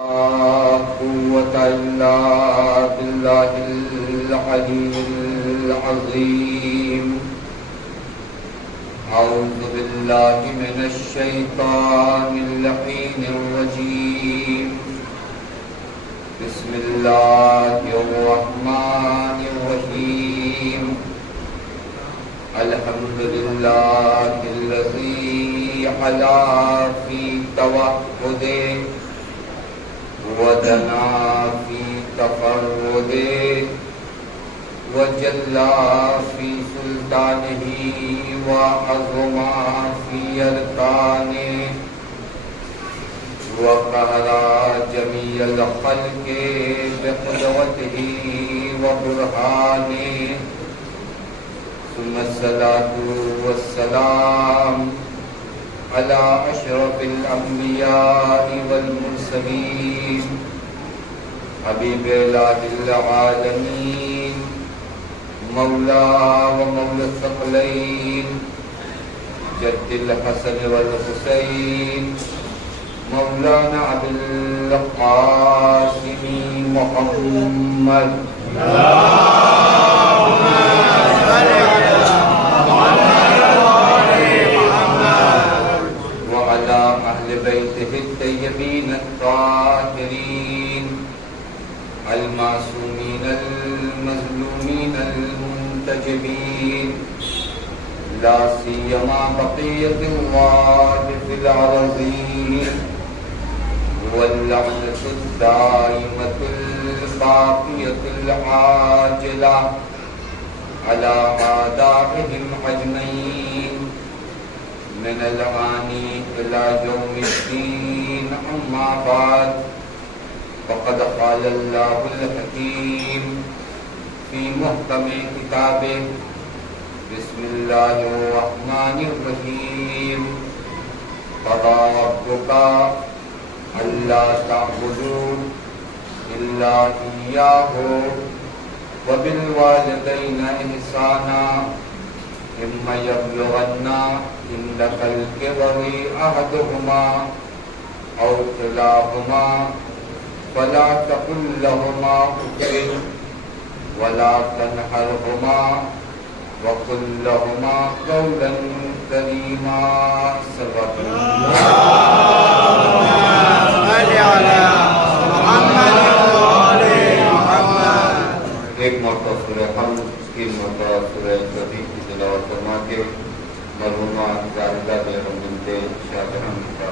قوة إلا بالله العلي العظيم. أعوذ بالله من الشيطان اللعين الرجيم. بسم الله الرحمن الرحيم. الحمد لله الذي علا في توحده ودنا في تفرده وجلى في سلطانه وعظم في أركانه وقهر جميع الخلق بقدرته وبرهانه. ثم الصلاة والسلام على أشرف الأنبياء والمرسلين حبيب إله العالمين مولى ومولى الثقلين جد الحسن والحسين مولانا أبي القاسم محمد بيته الطيبين الطاهرين المعصومين المظلومين المنتجبين لا سيما بقية الله في الأرضين واللعنة الدائمة الباقية العاجلة على أعدائهم أجمعين من الآن إلى يوم الدين. أما بعد فقد قال الله الحكيم في محكم كتابه. بسم الله الرحمن الرحيم. قضى ربك ألا تعبدوا إلا إياه وبالوالدين إحسانا إما يبلغن عندك الكبر أحدهما أو كلاهما فلا تقل لهما أف ولا تنهرهما وقل لهما قولا كريما. صدق الله. ایک مرتبہ سورہ حمد، تین مرتبہ سورہ کبیر کی تلاوت فرما کے مرحومہ زاہدہ بیگم بنت شاہ جہاں کا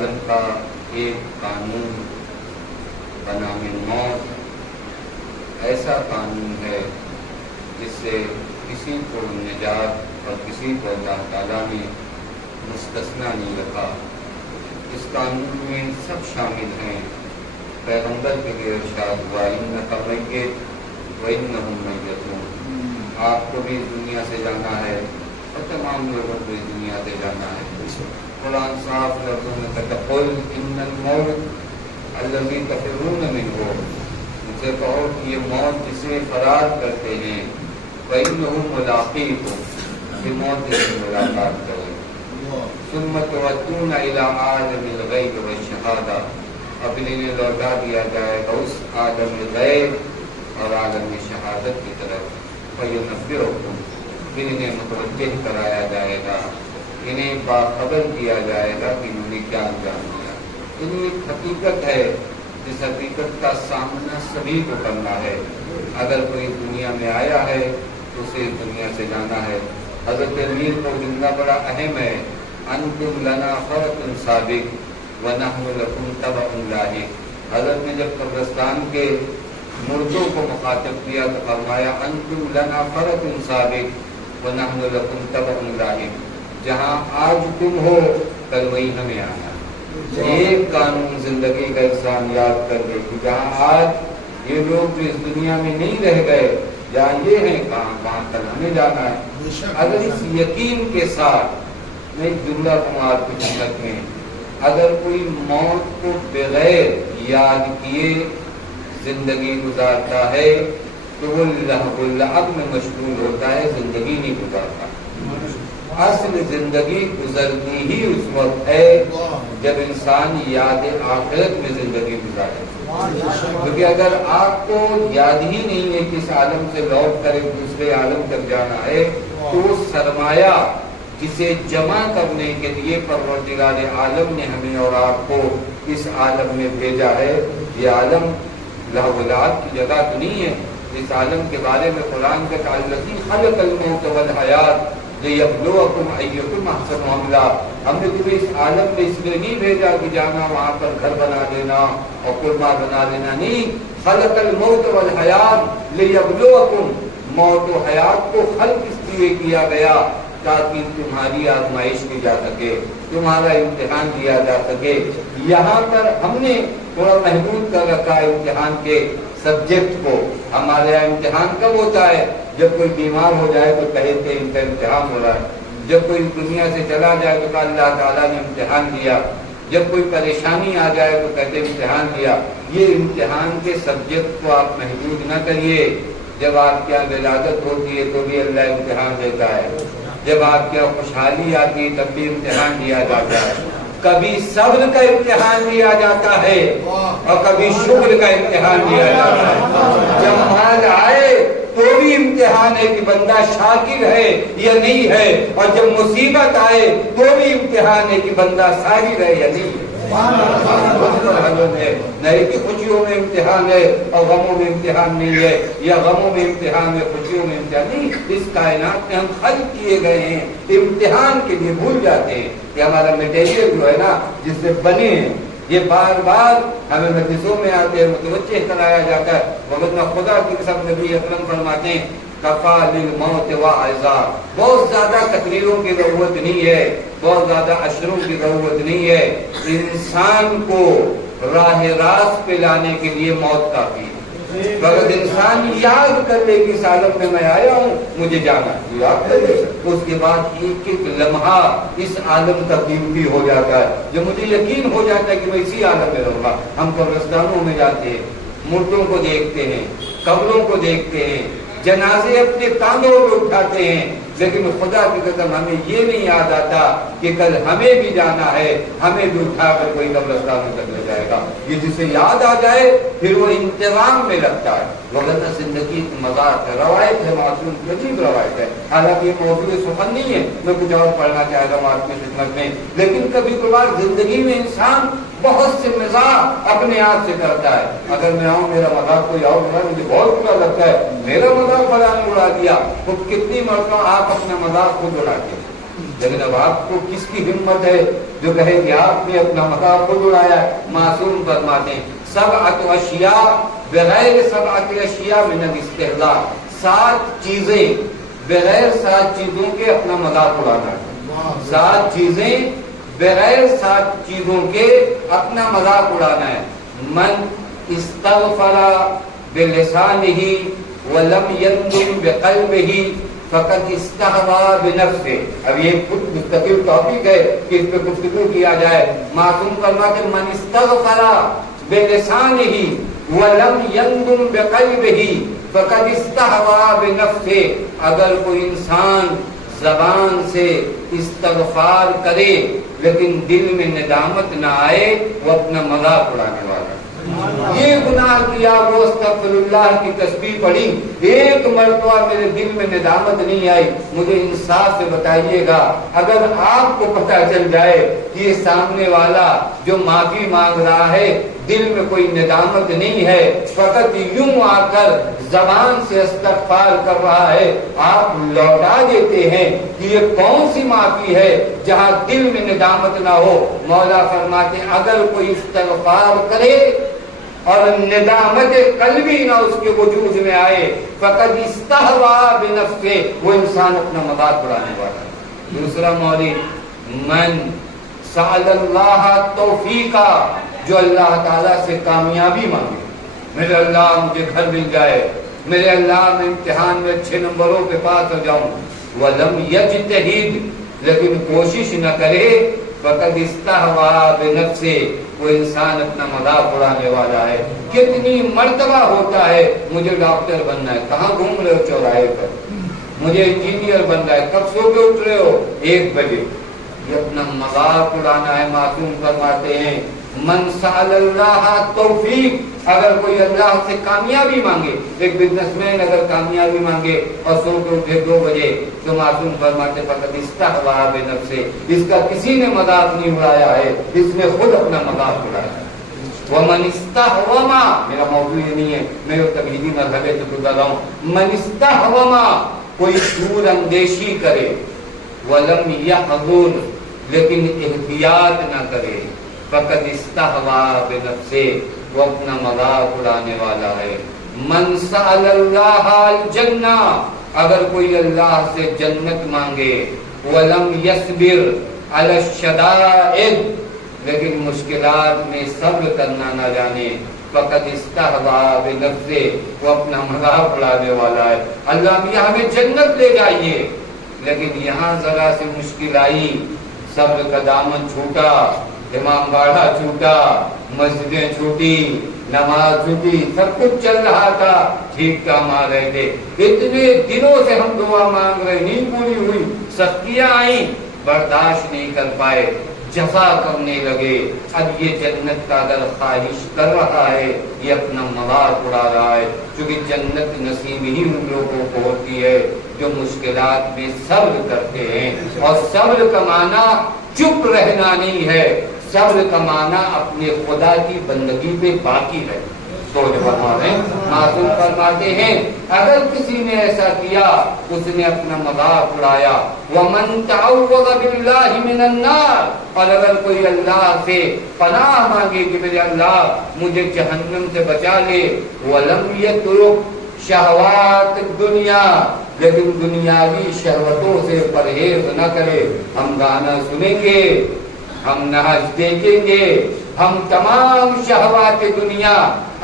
عالم کا ایک قانون بنام موت ایسا قانون ہے جس سے کسی کو نجات اور کسی کو اللہ تعالیٰ نے مستثنیٰ نہیں رکھا. اس قانون میں سب شامل ہیں. پیغمبر کے لیے ارشاد ہوا انک میت وانہم میتون. آپ کو بھی دنیا سے جانا ہے اور تمام لوگوں کو اس دنیا سے جانا ہے. قرآن صاف لفظوں میں کہتا قل ان الموت الذی تفرون منہ، ان سے کہو کہ یہ موت جسے فرار کرتے ہیں فإنہ ملاقیکم، یہ موت سے ملاقات کرے. ثم تردون الی عالم الغیب والشہادہ، اب انہیں لوٹا دیا جائے گا اس عالم غیب اور عالم شہادت کی طرف فَيُنَبِّئُكُمْ، پھر انہیں متوجہ کرایا جائے گا، انہیں باخبر کیا جائے گا کہ انہوں نے کیا انجام دیا۔ انہیں ایک حقیقت ہے جس حقیقت کا سامنا سبھی کو کرنا ہے۔ اگر کوئی دنیا میں آیا ہے تو اسے اس دنیا سے جانا ہے۔ حضرت امیر کو جملہ بڑا اہم ہے، انتم لنا فرق سابق ونحن لکم تبع لاحق۔ حضرت نے جب قبرستان کے مردوں کو مخاطب کیا تو فرمایا انتم لنا فرق سابق ونحن لکم تبع لاحق، جہاں آج تم ہو کل وہی ہمیں آنا۔ ایک قانون زندگی کا انسان یاد کر لے کہ جہاں آج یہ لوگ جو اس دنیا میں نہیں رہ گئے، جہاں یہ ہیں کہاں کل ہمیں جانا ہے۔ اگر اس یقین کے ساتھ میں جملہ کمار کی خدمت میں، اگر کوئی موت کو بغیر یاد کیے زندگی گزارتا ہے تو وہ لعب میں مشغول ہوتا ہے، زندگی نہیں گزارتا۔ اصل زندگی گزرتی ہی اس وقت ہے جب انسان یاد آخرت میں زندگی گزارے، کیونکہ اگر آپ کو یاد ہی نہیں ہے کہ اس عالم سے لوٹ کر ایک دوسرے عالم تک جانا ہے تو وہ سرمایہ جسے جمع کرنے کے لیے پروردگار عالم نے ہمیں اور آپ کو اس عالم میں بھیجا ہے، یہ عالم لہو و لعب کی جگہ تو نہیں ہے۔ اس عالم کے بارے میں قرآن کا تعلقی خلق الموت والحیات لیبلوکم ایکم احسن عملا۔ ہم نے تمہیں اس عالم میں اس لیے نہیں بھیجا کہ جانا وہاں پر گھر بنا لینا اور قربہ بنا لینا، نہیں، خلق الموت والحیات لیبلوکم، موت و حیات کو خلق اس لیے کیا گیا تاکہ تمہاری آزمائش کی جا سکے، تمہارا امتحان لیا جا سکے۔ یہاں پر ہم نے تھوڑا محدود کر رکھا ہے امتحان کے سبجیکٹ کو۔ ہمارے یہاں امتحان کب ہوتا ہے؟ جب کوئی بیمار ہو جائے تو کہتے ہیں ان کا امتحان ہو رہا ہے، جب کوئی دنیا سے چلا جائے تو کہا اللہ تعالیٰ نے امتحان دیا، جب کوئی پریشانی آ جائے تو کہتے ہیں امتحان دیا۔ یہ امتحان کے سبجیکٹ کو آپ محدود نہ کریے۔ جب آپ کی ولادت ہوتی ہے تو بھی اللہ امتحان دیتا ہے، جب آپ کی خوشحالی آتی ہے تب بھی امتحان دیا جاتا ہے، کبھی صبر کا امتحان دیا جاتا ہے اور کبھی شکر کا امتحان دیا جاتا ہے۔ جب مال آئے تو بھی امتحان ہے کہ بندہ شاکر ہے یا نہیں ہے، اور جب مصیبت آئے تو بھی امتحان ہے کہ بندہ صابر ہے یا نہیں ہے۔ نہیں کہ خوشیوں میں امتحان ہے اور غموں میں امتحان نہیں ہے، یا غموں میں امتحان ہے خوشیوں میں امتحان نہیں۔ اس کائنات میں ہم خلق کیے گئے ہیں امتحان کے لیے، بھول جاتے ہیں کہ ہمارا میٹیریل جو ہے نا جس سے بنے ہیں، یہ بار بار ہمیں مجلسوں میں آتے ہیں متوجہ کرایا جاتا ہے، وگرنہ خدا کی قسم نبی اکرم فرماتے ہیں کفا للموت وعظا، بہت زیادہ تقریروں کی ضرورت نہیں ہے، بہت زیادہ اشروں کی ضرورت نہیں ہے، انسان کو راہ راست پہ لانے کے لیے موت کافی ہے۔ اگر انسان یاد کر لے کہ اس عالم میں میں آیا ہوں مجھے جانا، یاد کر لے، اس کے بعد ایک ایک لمحہ اس عالم کا قیمتی ہو جاتا ہے، جو مجھے یقین ہو جاتا ہے کہ میں اسی عالم میں رہوں گا۔ ہم قبرستانوں میں جاتے ہیں، مردوں کو دیکھتے ہیں، قبروں کو دیکھتے ہیں، جنازے اپنے کاندھوں پہ اٹھاتے ہیں، لیکن خدا کی قسم ہمیں یہ نہیں یاد آتا کہ کل ہمیں بھی جانا ہے، ہمیں بھی اٹھا کر کوئی قبرستان تک لے جائے گا۔ یہ جسے یاد آ جائے پھر وہ انتظام میں لگتا ہے، وگرنہ زندگی ایک مذاق ہے، روایت ہے، معصوم کی عجیب روایت ہے، حالانکہ یہ موضوع سخن نہیں ہے، میں کچھ اور پڑھنا چاہ رہا ہوں آپ کی خدمت میں، لیکن کبھی کبھار زندگی میں انسان بہت سے مزاح اپنے آپ سے کرتا ہے۔ اگر میں آؤں میرا مذاق کوئی اور اڑا، مجھے بہت برا لگتا ہے، میرا مذاق فلاں نے اڑا دیا، تو کتنی مرتبہ آپ اپنا مذاق خود اڑاتے ہیں، لیکن اب آپ کو کس کی ہمت ہے جو کہے کہ آپ نے اپنا مذاق خود اڑایا ہے؟ معصوم فرماتے ہیں سبعۃ اشیاء بغیر سبعۃ اشیاء من الاستہزاء، 7 چیزیں بغیر 7 چیزوں کے اپنا مذاق اڑانا ہے، 7 چیزیں بغیر 7 چیزوں کے اپنا مذاق اڑانا ہے۔ من استغفر بلسانہ ولم يندم بقلبہ فقد استہویٰ بنفسہ۔ اب یہ خود مستقل ٹاپک ہے کہ اس پہ گفتگو کیا جائے۔ معصوم فرماتے من استغفر بلسانہ ولم يندم بقلبہ فقد استہویٰ بنفسہ۔ اگر کوئی انسان زبان سے استغفار کرے لیکن دل میں ندامت نہ آئے، وہ اپنا مذاق اڑانے والا ہے۔ یہ گناہ کیا، وہ استغفراللہ کی تسبیح پڑھی، ایک مرتبہ میرے دل میں ندامت نہیں آئی، مجھے انصاف سے بتائیے گا، اگر آپ کو پتہ چل جائے کہ یہ سامنے والا جو معافی مانگ رہا ہے دل میں کوئی ندامت نہیں ہے، فقط یوں آ کر زبان سے استغفار کر رہا ہے، آپ لوٹا دیتے ہیں کہ یہ کون سی معافی ہے جہاں دل میں ندامت نہ ہو؟ مولا فرماتے ہیں اگر کوئی استغفار کرے اور ندامت قلبی نہ اس کے وجود میں آئے، فقد استہوا بنفسہ، وہ انسان اپنا مذاق اڑانے والا ہے۔ دوسرا مولوی، من سأل اللہ توفیقا، جو اللہ تعالیٰ سے کامیابی مانگے، میرے اللہ مجھے گھر مل جائے، میرے اللہ میں امتحان میں اچھے نمبروں پہ پاس ہو جاؤں، وَلَمْ يَجْتَہِدْ، لیکن کوشش نہ کرے، فقد استہوا بنفسہ، وہ انسان اپنا مذاق اڑانے والا ہے۔ کتنی مرتبہ ہوتا ہے مجھے ڈاکٹر بننا ہے، کہاں گھوم رہے ہو چوراہے پر، مجھے انجینئر بننا ہے، کب سو کے اٹھ رہے ہو؟ 1 بجے۔ یہ اپنا مذاق اڑانا ہے۔ معصوم فرماتے ہیں من سأل اللہ توفیق، اگر کوئی اللہ سے کامیابی مانگے، ایک بزنس مین اگر کامیابی مانگے اور سو کے اٹھے 2 بجے، تو معصوم فرماتے فقط استہوا بنفسہ، اس کا کسی نے مذاق نہیں اڑایا ہے، اس نے خود اپنا مذاق اڑایا ہے۔ ومن استہوما، میرا موضوع یہ نہیں ہے، میں وہ تقلیدی مرحلے سے گزر رہا ہوں۔ من استہوما، کوئی دور اندیشی کرے، ولم یحضر، لیکن احتیاط نہ کرے، فقد استہوا بنفسہ، وہ اپنا مذاق اڑانے والا ہے۔ من سأل اللہ الجنہ، اگر کوئی اللہ سے جنت مانگے، ولم یصبر علی الشدائد، لیکن مشکلات میں صبر کرنا نہ جانے، فقد استہوا بنفسہ، وہ اپنا مذاق اڑانے والا ہے۔ اللہ میاں ہمیں جنت لے جائیے، لیکن یہاں ذرا سے مشکل آئی، صبر کا دامن چھوٹا، امام باڑہ چھوٹا، مسجدیں چھوٹی، نماز چھوٹی، سب کچھ چل رہا تھا، ٹھیک کام آ رہے تھے، اتنے دنوں سے ہم دعا مانگ رہے، نہیں پوری ہوئی، سختیاں آئیں، برداشت نہیں کر پائے، جفا کرنے لگے۔ اب یہ جنت کا اگر خواہش کر رہا ہے، یہ اپنا مذاق اڑا رہا ہے، کیونکہ جنت نصیب ہی ان لوگوں کو ہوتی ہے جو مشکلات میں صبر کرتے ہیں، اور صبر کا معنی چپ رہنا نہیں ہے، صبر کا معنی اپنے خدا کی بندگی پہ باقی رہے۔ تو معصوم فرماتے ہیں اگر کسی نے ایسا کیا، اس نے اپنا مذاق اڑایا۔ وَمَن تَعَوَّذَ بِاللَّهِ مِنَ النَّارِ، اور اگر کوئی اللہ سے پناہ مانگے کہ میرے اللہ مجھے جہنم سے بچا لے، وَلَمْ يَتْرُكْ شہوات الدنیا، لیکن دنیاوی شہوتوں سے پرہیز نہ کرے، ہم گانا سنیں گے، ہم ناچ دیکھیں گے، ہم تمام شہوات دنیا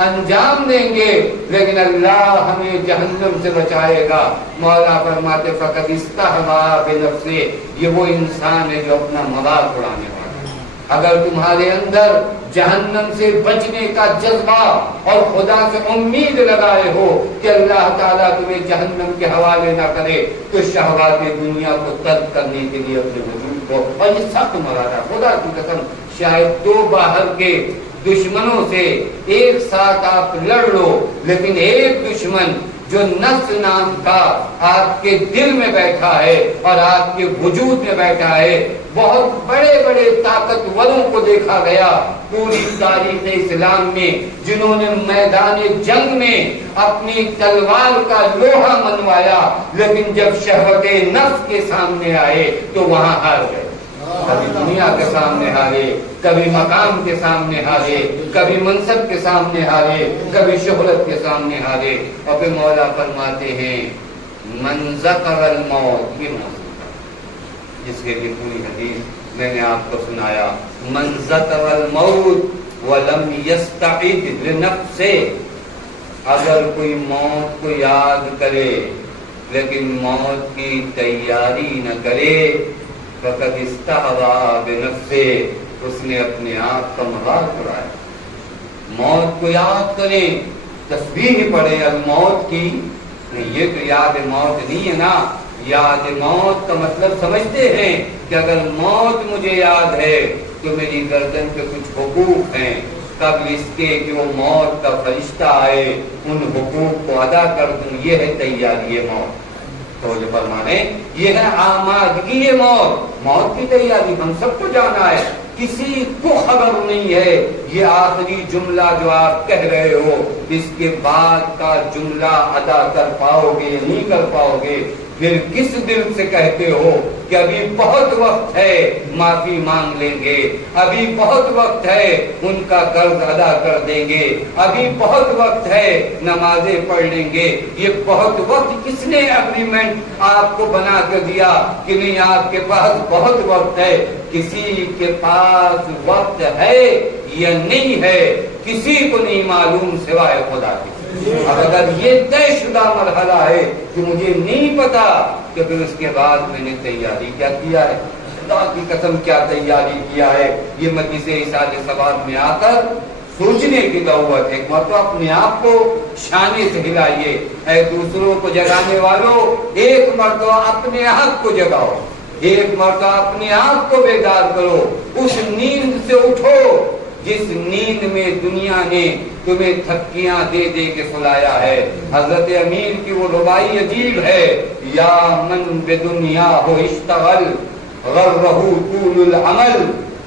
انجام دیں گے، لیکن اللہ ہمیں جہنم سے بچائے گا۔ مولا فرماتے فقط استہوا بنفسہ، یہ وہ انسان ہے جو اپنا مذاق اڑانے والا ہے۔ اگر تمہارے اندر جہنم سے بچنے کا جذبہ اور خدا سے امید لگائے ہو کہ اللہ تعالیٰ تمہیں جہنم کے حوالے نہ کرے، تو شہوات دنیا کو ترک کرنے کے لیے اپنے وجود کو، اور یہ سخت مرادہ خدا کی قسم، شاید 2 باہر کے دشمنوں سے ایک ساتھ آپ لڑ لو، لیکن ایک دشمن جو نفس نام کا آپ کے دل میں بیٹھا ہے اور آپ کے وجود میں بیٹھا ہے، بہت بڑے بڑے طاقتوروں کو دیکھا گیا پوری تاریخ اسلام میں، جنہوں نے میدان جنگ میں اپنی تلوار کا لوہا منوایا، لیکن جب شہوت نفس کے سامنے آئے تو وہاں ہار گئے۔ کبھی دنیا کے سامنے ہارے، کبھی مقام کے سامنے ہارے، کبھی منصب کے سامنے ہارے، کبھی شہرت کے سامنے ہارے۔ اور پھر مولا فرماتے ہیں من ذکر الموت، یہ موت جس کے لیے پوری حدیث میں نے آپ کو سنایا، من ذکر الموت ولم یستعد لنفسہ، اگر کوئی موت کو یاد کرے لیکن موت کی تیاری نہ کرے، فقد استہوا بنفسہ، اس نے اپنے آپ کا مذاق اڑایا۔ موت کو یاد کریں، تسبیح پڑھیں الموت کی، یہ تو یاد موت نہیں ہے نا، یاد موت کا مطلب سمجھتے ہیں کہ اگر موت مجھے یاد ہے تو میری گردن پہ کچھ حقوق ہیں، قبل اس کے کہ وہ موت کا فرشتہ آئے ان حقوق کو ادا کر دوں. یہ ہے تیاری موت. تو جو فرمانے یہ ہے آمادگی موت. موت کی تیاری ہم سب کو جانا ہے, کسی کو خبر نہیں ہے یہ آخری جملہ جو آپ کہہ رہے ہو اس کے بعد کا جملہ ادا کر پاؤ گے یا نہیں کر پاؤ گے. پھر کس دل سے کہتے ہو کہ ابھی بہت وقت ہے معافی مانگ لیں گے, ابھی بہت وقت ہے ان کا قرض ادا کر دیں گے, ابھی بہت وقت ہے نمازیں پڑھ لیں گے. یہ بہت وقت کس نے اگریمنٹ آپ کو بنا کر دیا کہ نہیں آپ کے پاس بہت وقت ہے؟ کسی کے پاس وقت ہے یا نہیں ہے کسی کو نہیں معلوم سوائے خدا کے. اب اگر یہ طے شدہ مرحلہ ہے کہ مجھے نہیں پتا کہ پھر اس کے بعد میں نے تیاری کیا کیا ہے, خدا کی قسم کیا تیاری کیا ہے, یہ مجلس اصال ثواب میں آ کر سوچنے کی ضرورت ہے. ایک مرتبہ اپنے آپ کو شانے سے ہلائیے. اے دوسروں کو جگانے والوں, ایک مرتبہ اپنے آپ کو جگاؤ, ایک مرتبہ اپنے آپ کو بیدار کرو. اس نیند سے اٹھو جس نیند میں دنیا نے تمہیں تھپکیاں دے دے کے سلایا ہے. حضرت امیر کی وہ ربائی عجیب ہے, یا من بدنیا ہو اشتغل غرہ طول العمل.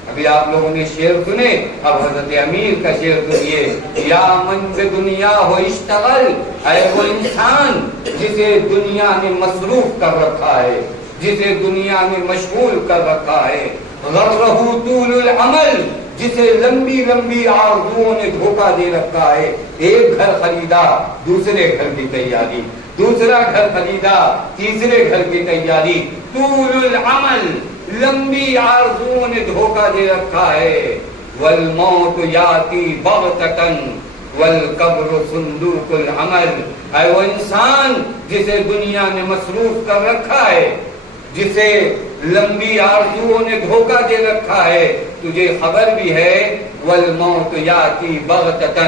ابھی آپ لوگوں نے شعر سنے, اب حضرت امیر کا شعر سنیے. یا من بدنیا ہو اشتغل, اے وہ انسان جسے دنیا نے مصروف کر رکھا ہے, جسے دنیا نے مشغول کر رکھا ہے. غرہ طول العمل, جسے لمبی لمبی آرزوؤں نے دھوکہ دے رکھا ہے. ایک گھر خریدا, دوسرے گھر کی تیاری, دوسرا گھر خریدا, تیسرے گھر کی تیاری. طول العمل, لمبی آرزوؤں نے دھوکہ دے رکھا ہے. والموت یاتی بغتۃ والقبر صندوق العمل. اے وہ انسان جسے دنیا نے مصروف کر رکھا ہے, جسے لمبی آرزوؤں نے دھوکہ دے رکھا ہے, تجھے خبر بھی ہے والموت یاتی بغتۃ,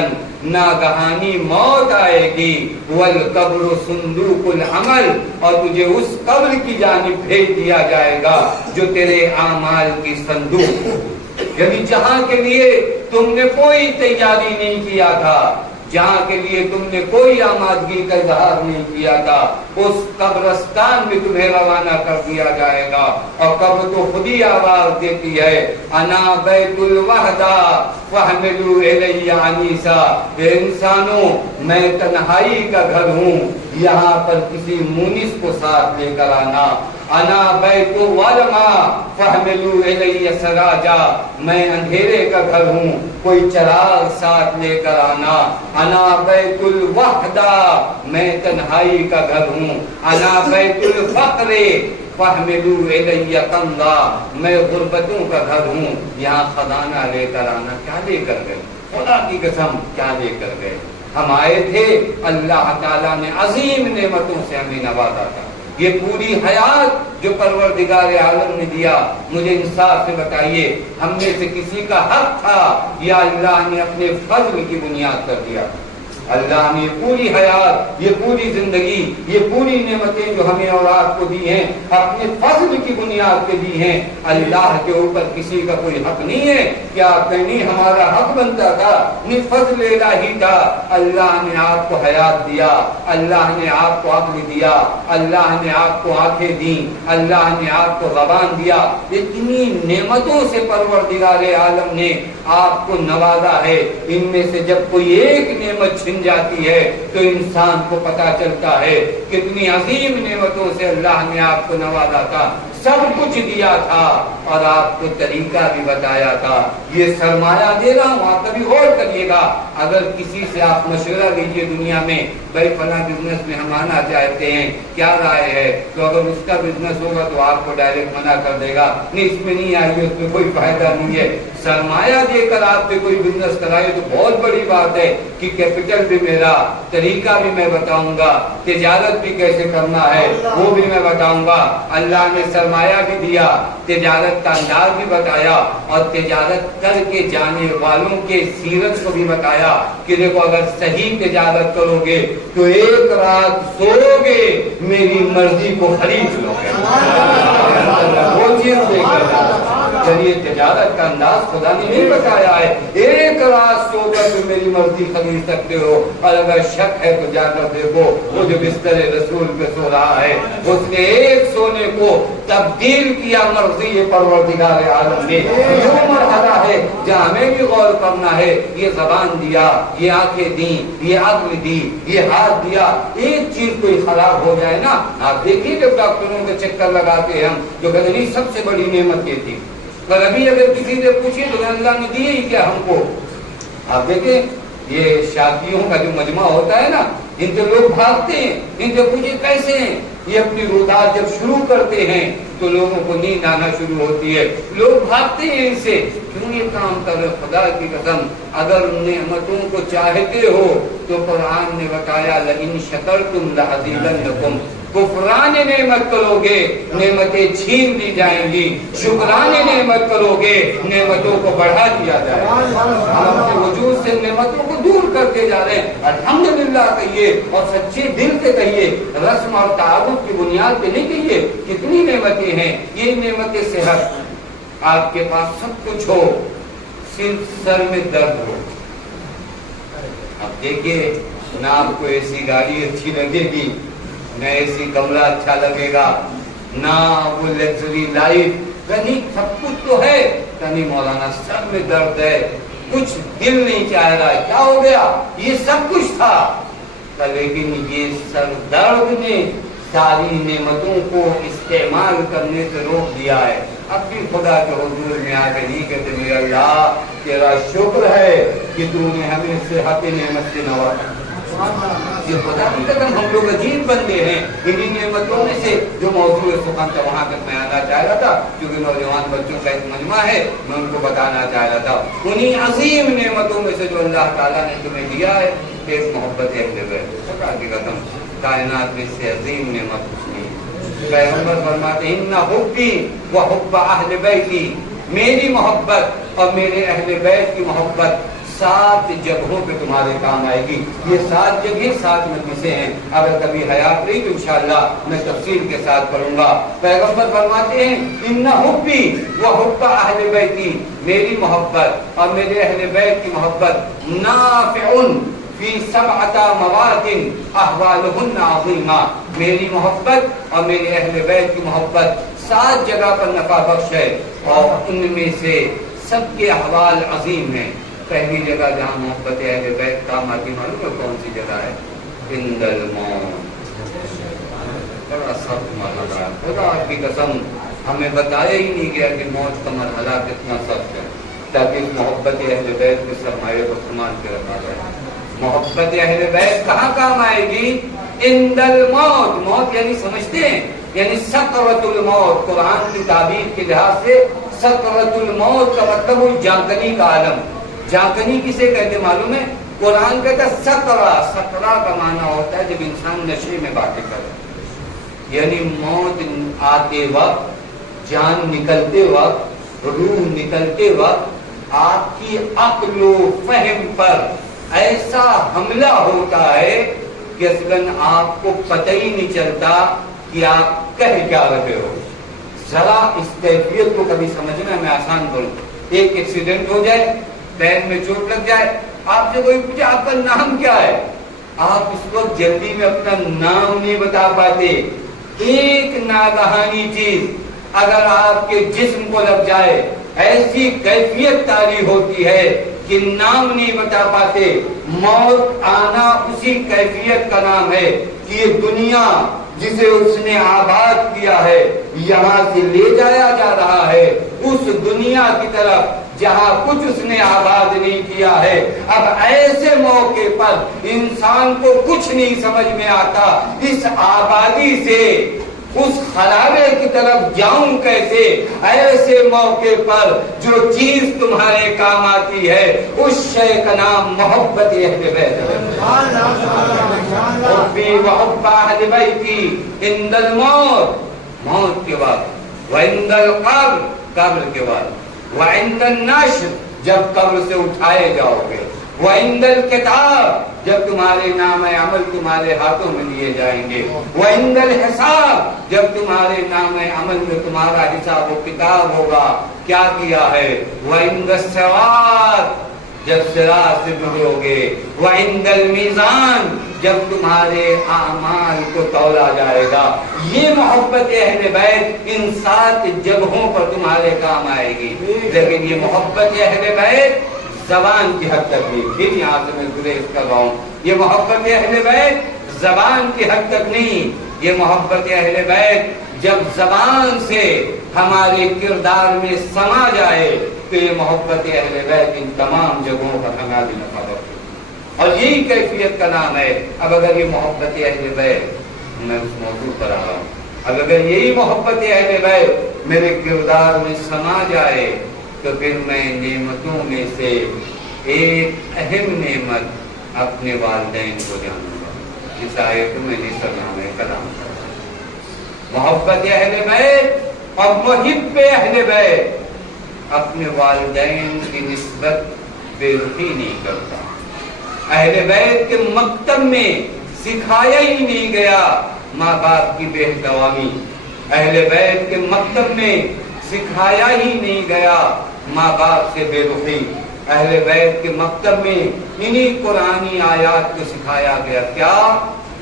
ناگہانی موت آئے گی. والقبر صندوق العمل, اور تجھے اس قبر کی جانب بھیج دیا جائے گا جو تیرے اعمال کی صندوق ہو. یعنی جہاں کے لیے تم نے کوئی تیاری نہیں کیا تھا, جہاں کے لیے تم نے کوئی آمادگی کا اظہار نہیں کیا تھا, اس قبرستان میں تمہیں روانہ کر دیا جائے گا. اور قبر تو خود ہی آواز دیتی ہے, انا بیت الوحدہ فاحملوا الی عنیسا. اے انسانوں, میں تنہائی کا گھر ہوں, یہاں پر کسی مونس کو ساتھ لے کر آنا. انا بیت الظلمہ فاحملوا الی سراجا, میں اندھیرے کا گھر ہوں, کوئی چراغ ساتھ لے کر آنا. انا بیت الوحدہ, میں تنہائی کا گھر ہوں. انا بیت الفقر فاحملوا الی کنزا, میں غربتوں کا گھر ہوں, یہاں خزانہ لے کر آنا. کیا لے کر گئے؟ خدا کی قسم کیا لے کر گئے؟ ہم آئے تھے, اللہ تعالیٰ نے عظیم نعمتوں سے ہمیں نوازا تھا. یہ پوری حیات جو پروردگار عالم نے دیا, مجھے انصاف سے بتائیے ہم میں سے کسی کا حق تھا یا اللہ نے اپنے فضل کی بنیاد پر دیا؟ اللہ نے پوری حیات, یہ پوری زندگی, یہ پوری نعمتیں جو ہمیں اور آپ کو دی ہیں اپنے فضل کی بنیاد پہ دی ہیں. اللہ کے اوپر کسی کا کوئی حق نہیں ہے. کیا کہیں ہمارا حق بنتا تھا؟ نہیں, فضل الہی تھا. اللہ نے آپ کو حیات دیا, اللہ نے آپ کو عقل دیا, اللہ نے آپ کو آنکھیں دی, اللہ نے آپ کو زبان دیا. اتنی نعمتوں سے پروردگار عالم نے آپ کو نوازا ہے. ان میں سے جب کوئی ایک نعمت چھن جاتی ہے تو انسان کو پتا چلتا ہے کتنی عظیم نعمتوں سے اللہ نے آپ کو نوازا تھا. سب کچھ دیا تھا اور آپ کو طریقہ بھی بتایا تھا. یہ سرمایہ دے رہا ہوں, آپ کبھی غور کریے گا. اگر کسی سے آپ مشورہ لیجئے دنیا میں, بھائی فلاں بزنس میں ہم آنا چاہتے ہیں, کیا رائے ہے؟ تو اگر اس کا بزنس ہوگا تو آپ کو ڈائریکٹ منع کر دے گا, نہیں اس میں نہیں آئیے, اس میں کوئی فائدہ نہیں ہے. سرمایہ دے کر آپ سے کوئی بزنس کرائے تو بہت بڑی بات ہے کہ کیپٹل بھی میرا, طریقہ بھی میں بتاؤں گا, تجارت بھی کیسے کرنا ہے وہ بھی میں بتاؤں گا. اللہ نے سرمایہ بھی دیا, تجارت کا انداز بھی بتایا, اور تجارت کر کے جانے والوں کے سیرت کو بھی بتایا کہ دیکھو اگر صحیح تجارت کرو گے تو ایک رات سو گے, میری مرضی کو خرید لو گے. وہ چیز دیکھ ذریعے تجارت کا انداز خدا نے نہیں بتایا ہے۔ ایک رات سو کر تم میری مرضی خرید سکتے ہو، اور اگر شک ہے تو جا کر دیکھو وہ جو بستر رسول پہ سو رہا ہے اس نے ایک سونے کو تبدیل کیا مرضی پروردگار عالم نے۔ یہ مرحلہ ہے جہاں ہمیں بھی غور کرنا ہے۔ یہ زبان دیا، یہ آنکھیں دی، یہ عقل دی، یہ ہاتھ دیا، ایک چیز کوئی خراب ہو جائے نا، آپ دیکھیے جب ڈاکٹروں کے چکر لگاتے ہیں ہم جو کہتے ہیں نہیں سب سے بڑی نعمت یہ تھی، پر ابھی اگر کسی سے پوچھیں تو اللہ نے دی ہی کیا ہم کو۔ آپ دیکھیں یہ شادیوں کا جو مجمع ہوتا ہے نا، ان سے لوگ بھاگتے ہیں، ان سے پوچھیں کیسے ہیں، یہ اپنی رودات جب شروع کرتے ہیں تو لوگوں کو نیند آنا شروع ہوتی ہے، لوگ بھاگتے ہیں ان سے، کیوں یہ کام کرے؟ خدا کی قسم اگر نعمتوں کو چاہتے ہو تو قرآن نے بتایا لئن شکرتم لأزیدنکم، کفران نعمت کرو گے نعمتیں چھین لی جائیں گی، شکران نعمت کرو گے نعمتوں کو بڑھا دیا جائے گا۔ ہم اپنے وجود سے نعمتوں کو دور کرتے جا رہے ہیں۔ الحمدللہ کہیے اور سچے دل سے کہیے، رسم اور تعارف کی بنیاد پہ نہیں کہیے۔ کتنی نعمتیں ہیں، یہ نعمت صحت، آپ کے پاس سب کچھ ہو صرف سر میں درد ہو، اب دیکھیے نہ آپ کو ایسی گاڑی اچھی لگے گی، نہ ایسی کمرہ اچھا لگے گا، نہ وہ لگژری لائف، یعنی سب کچھ تو ہے، یعنی مولانا سر میں درد ہے، کچھ دل نہیں چاہ رہا، کیا ہو گیا؟ یہ سب کچھ تھا، لیکن یہ سر درد نے ساری نعمتوں کو استعمال کرنے سے روک دیا ہے۔ اب بھی خدا کے حضور میں آ کے نہیں کہتے میرے اللہ تیرا شکر ہے کہ تو نے ہمیں صحت نعمت سے نوازا۔ یہ خدا کی قسم ہم لوگ عجیب بندے ہیں۔ انہی نعمتوں میں سے جو موضوع سخن تھا وہاں تک میں آنا چاہ رہا تھا، کیونکہ نوجوان بچوں کا ایک مجمع ہے، میں ان کو بتانا چاہ رہا تھا انہی عظیم نعمتوں میں سے جو اللہ تعالیٰ نے تمہیں دیا ہے، ایک محبت اہل بیت۔ خدا کی قسم کائنات میں سے عظیم نعمت کچھ نہیں۔ پیغمبر فرماتے ہیں ان حبی و حب اہل بیتی، میری محبت اور میرے اہل بیت کی محبت 7 جگہوں پہ تمہارے کام آئے گی۔ یہ 7 جگہیں 7 مجلسیں ہیں، اگر کبھی حیات رہی تو انشاءاللہ میں تفصیل کے ساتھ پڑھوں گا۔ پیغمبر فرماتے ہیں ان حبی و حب اہل بیتی، میری محبت اور میرے اہل بیت کی محبت نافع فی 7 مواطن احوالہن عظیمہ، میری محبت اور میرے اہل بیت کی محبت 7 جگہ پر نفع بخش ہے، اور ان میں سے سب کے احوال عظیم ہیں۔ پہلی جگہ جہاں محبت اہل بیت کام آتی معلوم ہے کون سی جگہ ہے؟ عند الموت۔ بڑا سخت مرحلہ ہے، خدا کی قسم ہمیں بتایا ہی نہیں گیا کہ موت کا مرحلہ کتنا سخت ہے، تاکہ اس محبت اہل بیت کے سرمایے کو سامان کے رکھا جائے۔ محبت اہل بیت کہاں کام آئے گی؟ عند الموت۔ موت یعنی سمجھتے ہیں، یعنی سکرۃ الموت، قرآن کی تعبیر کے لحاظ سے سکرۃ الموت کا مطلب وہ جانکنی کا عالم۔ جانکنی کسے کہتے معلوم ہے؟ قرآن کہتا ہے سکرہ، سکرہ کا معنی ہوتا ہے جب انسان نشے میں باتیں کرے، یعنی موت آتے وقت، جان نکلتے وقت، روح نکلتے وقت آپ کی عقل و فہم پر ایسا حملہ ہوتا ہے کہ اصلاً آپ کو پتہ ہی نہیں چلتا کہ آپ کہہ کیا رہے ہو۔ ذرا اس کیفیت کو کبھی سمجھنا میں آسان بولوں، ایک ایکسیڈنٹ ہو جائے، پیر میں چوٹ لگ جائے، آپ سے کوئی پوچھے آپ کا نام کیا ہے، آپ اس وقت جلدی میں اپنا نام نہیں بتا پاتے۔ ایک ناگہانی چیز اگر آپ کے جسم کو لگ جائے، ایسی کیفیت طاری ہوتی ہے کہ نام نہیں بتا پاتے۔ موت آنا اسی کیفیت کا نام ہے کہ یہ دنیا جسے اس نے آباد کیا ہے یہاں سے لے جایا جا رہا ہے اس دنیا کی طرف جہاں کچھ اس نے آباد نہیں کیا ہے۔ اب ایسے موقع پر انسان کو کچھ نہیں سمجھ میں آتا، اس آبادی سے اس خرابے کی طرف جاؤں کیسے؟ ایسے موقع پر جو چیز تمہارے کام آتی ہے اس شے کا نام محبت اہل بیت ہے۔ حبی و حب اہل بیتی عند الموت، موت کے بعد، وعند القبر، قبر کے بعد، وعند النشر، جب قبر سے اٹھائے جاؤ گے، وَعِندَ الْكِتَابِ جب تمہارے نام عمل تمہارے ہاتھوں میں لیے جائیں گے، وَعِندَ الْحِسَابِ جب تمہارے نام عمل میں تمہارا حساب و کتاب ہوگا کیا کیا ہے، وَعِندَ الصِّرَاطِ جب صراط سے گزرو گے، وَعِندَ الْمِيزَانِ جب تمہارے اعمال کو تولا جائے گا۔ یہ محبت اہل بیت ان 7 جگہوں پر تمہارے کام آئے گی، لیکن یہ محبت اہل بیت زبان کی حد تک نہیں، پھر یہاں سے میں گریز کر رہا ہوں، یہ محبت اہل بیت زبان کی حد تک نہیں، یہ محبت اہل بیت جب زبان سے ہمارے کردار میں سما جائے تو یہ محبت اہل بیت ان تمام جگہوں پر ہماری نفع بخشے، اور یہی کیفیت کا نام ہے۔ اب اگر یہ محبت اہل بیت، میں اس موضوع پر آ رہا ہوں، اب اگر یہی محبت اہل بیت میرے کردار میں سما جائے تو پھر میں نعمتوں میں سے ایک اہم نعمت اپنے والدین کو جانوں گا۔ اس آیت میں نصر نام کلام محبت اہل بیت اور محب اہل بیت اپنے والدین کی نسبت بے رخی نہیں کرتا۔ اہل بیت کے مکتب میں سکھایا ہی نہیں گیا ماں باپ کی بے احترامی، اہل بیت کے مکتب میں سکھایا ہی نہیں گیا ماں باپ سے بے رخی، اہل بیت کے مکتب میں انہی قرآنی آیات کو سکھایا گیا، کیا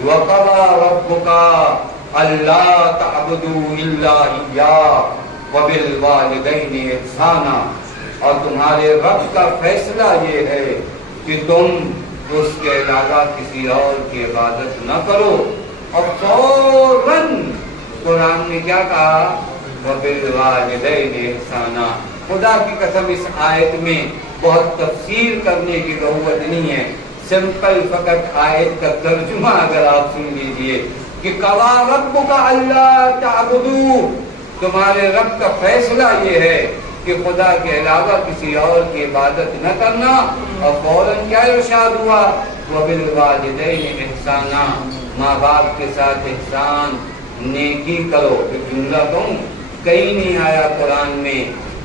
وَقَضَىٰ رَبُّكَ أَلَّا تَعْبُدُوا إِلَّا إِيَّاهُ وَبِالْوَالِدَيْنِ إِحْسَانًا، اور تمہارے رب کا فیصلہ یہ ہے کہ تم اس کے علاوہ کسی اور کی عبادت نہ کرو، اور فوراً قرآن نے کیا کہا، وَبِالْوَالِدَيْنِ إِحْسَانًا۔ خدا کی قسم اس آیت میں بہت تفسیر کرنے کی ضرورت نہیں ہے، سمپل فقط آیت کا ترجمہ اگر آپ سن لیجئے کہ قَضَىٰ رَبُّكَ أَلَّا تَعْبُدُوا، تمہارے رب کا فیصلہ یہ ہے کہ خدا کے علاوہ کسی اور کی عبادت نہ کرنا، اور فوراً کیا ارشاد ہوا، وَبِالْوَالِدَيْنِ إِحْسَانًا، ماں باپ کے ساتھ احسان نیکی کرو۔ ایک جملہ کہوں، کہیں نہیں آیا قرآن میں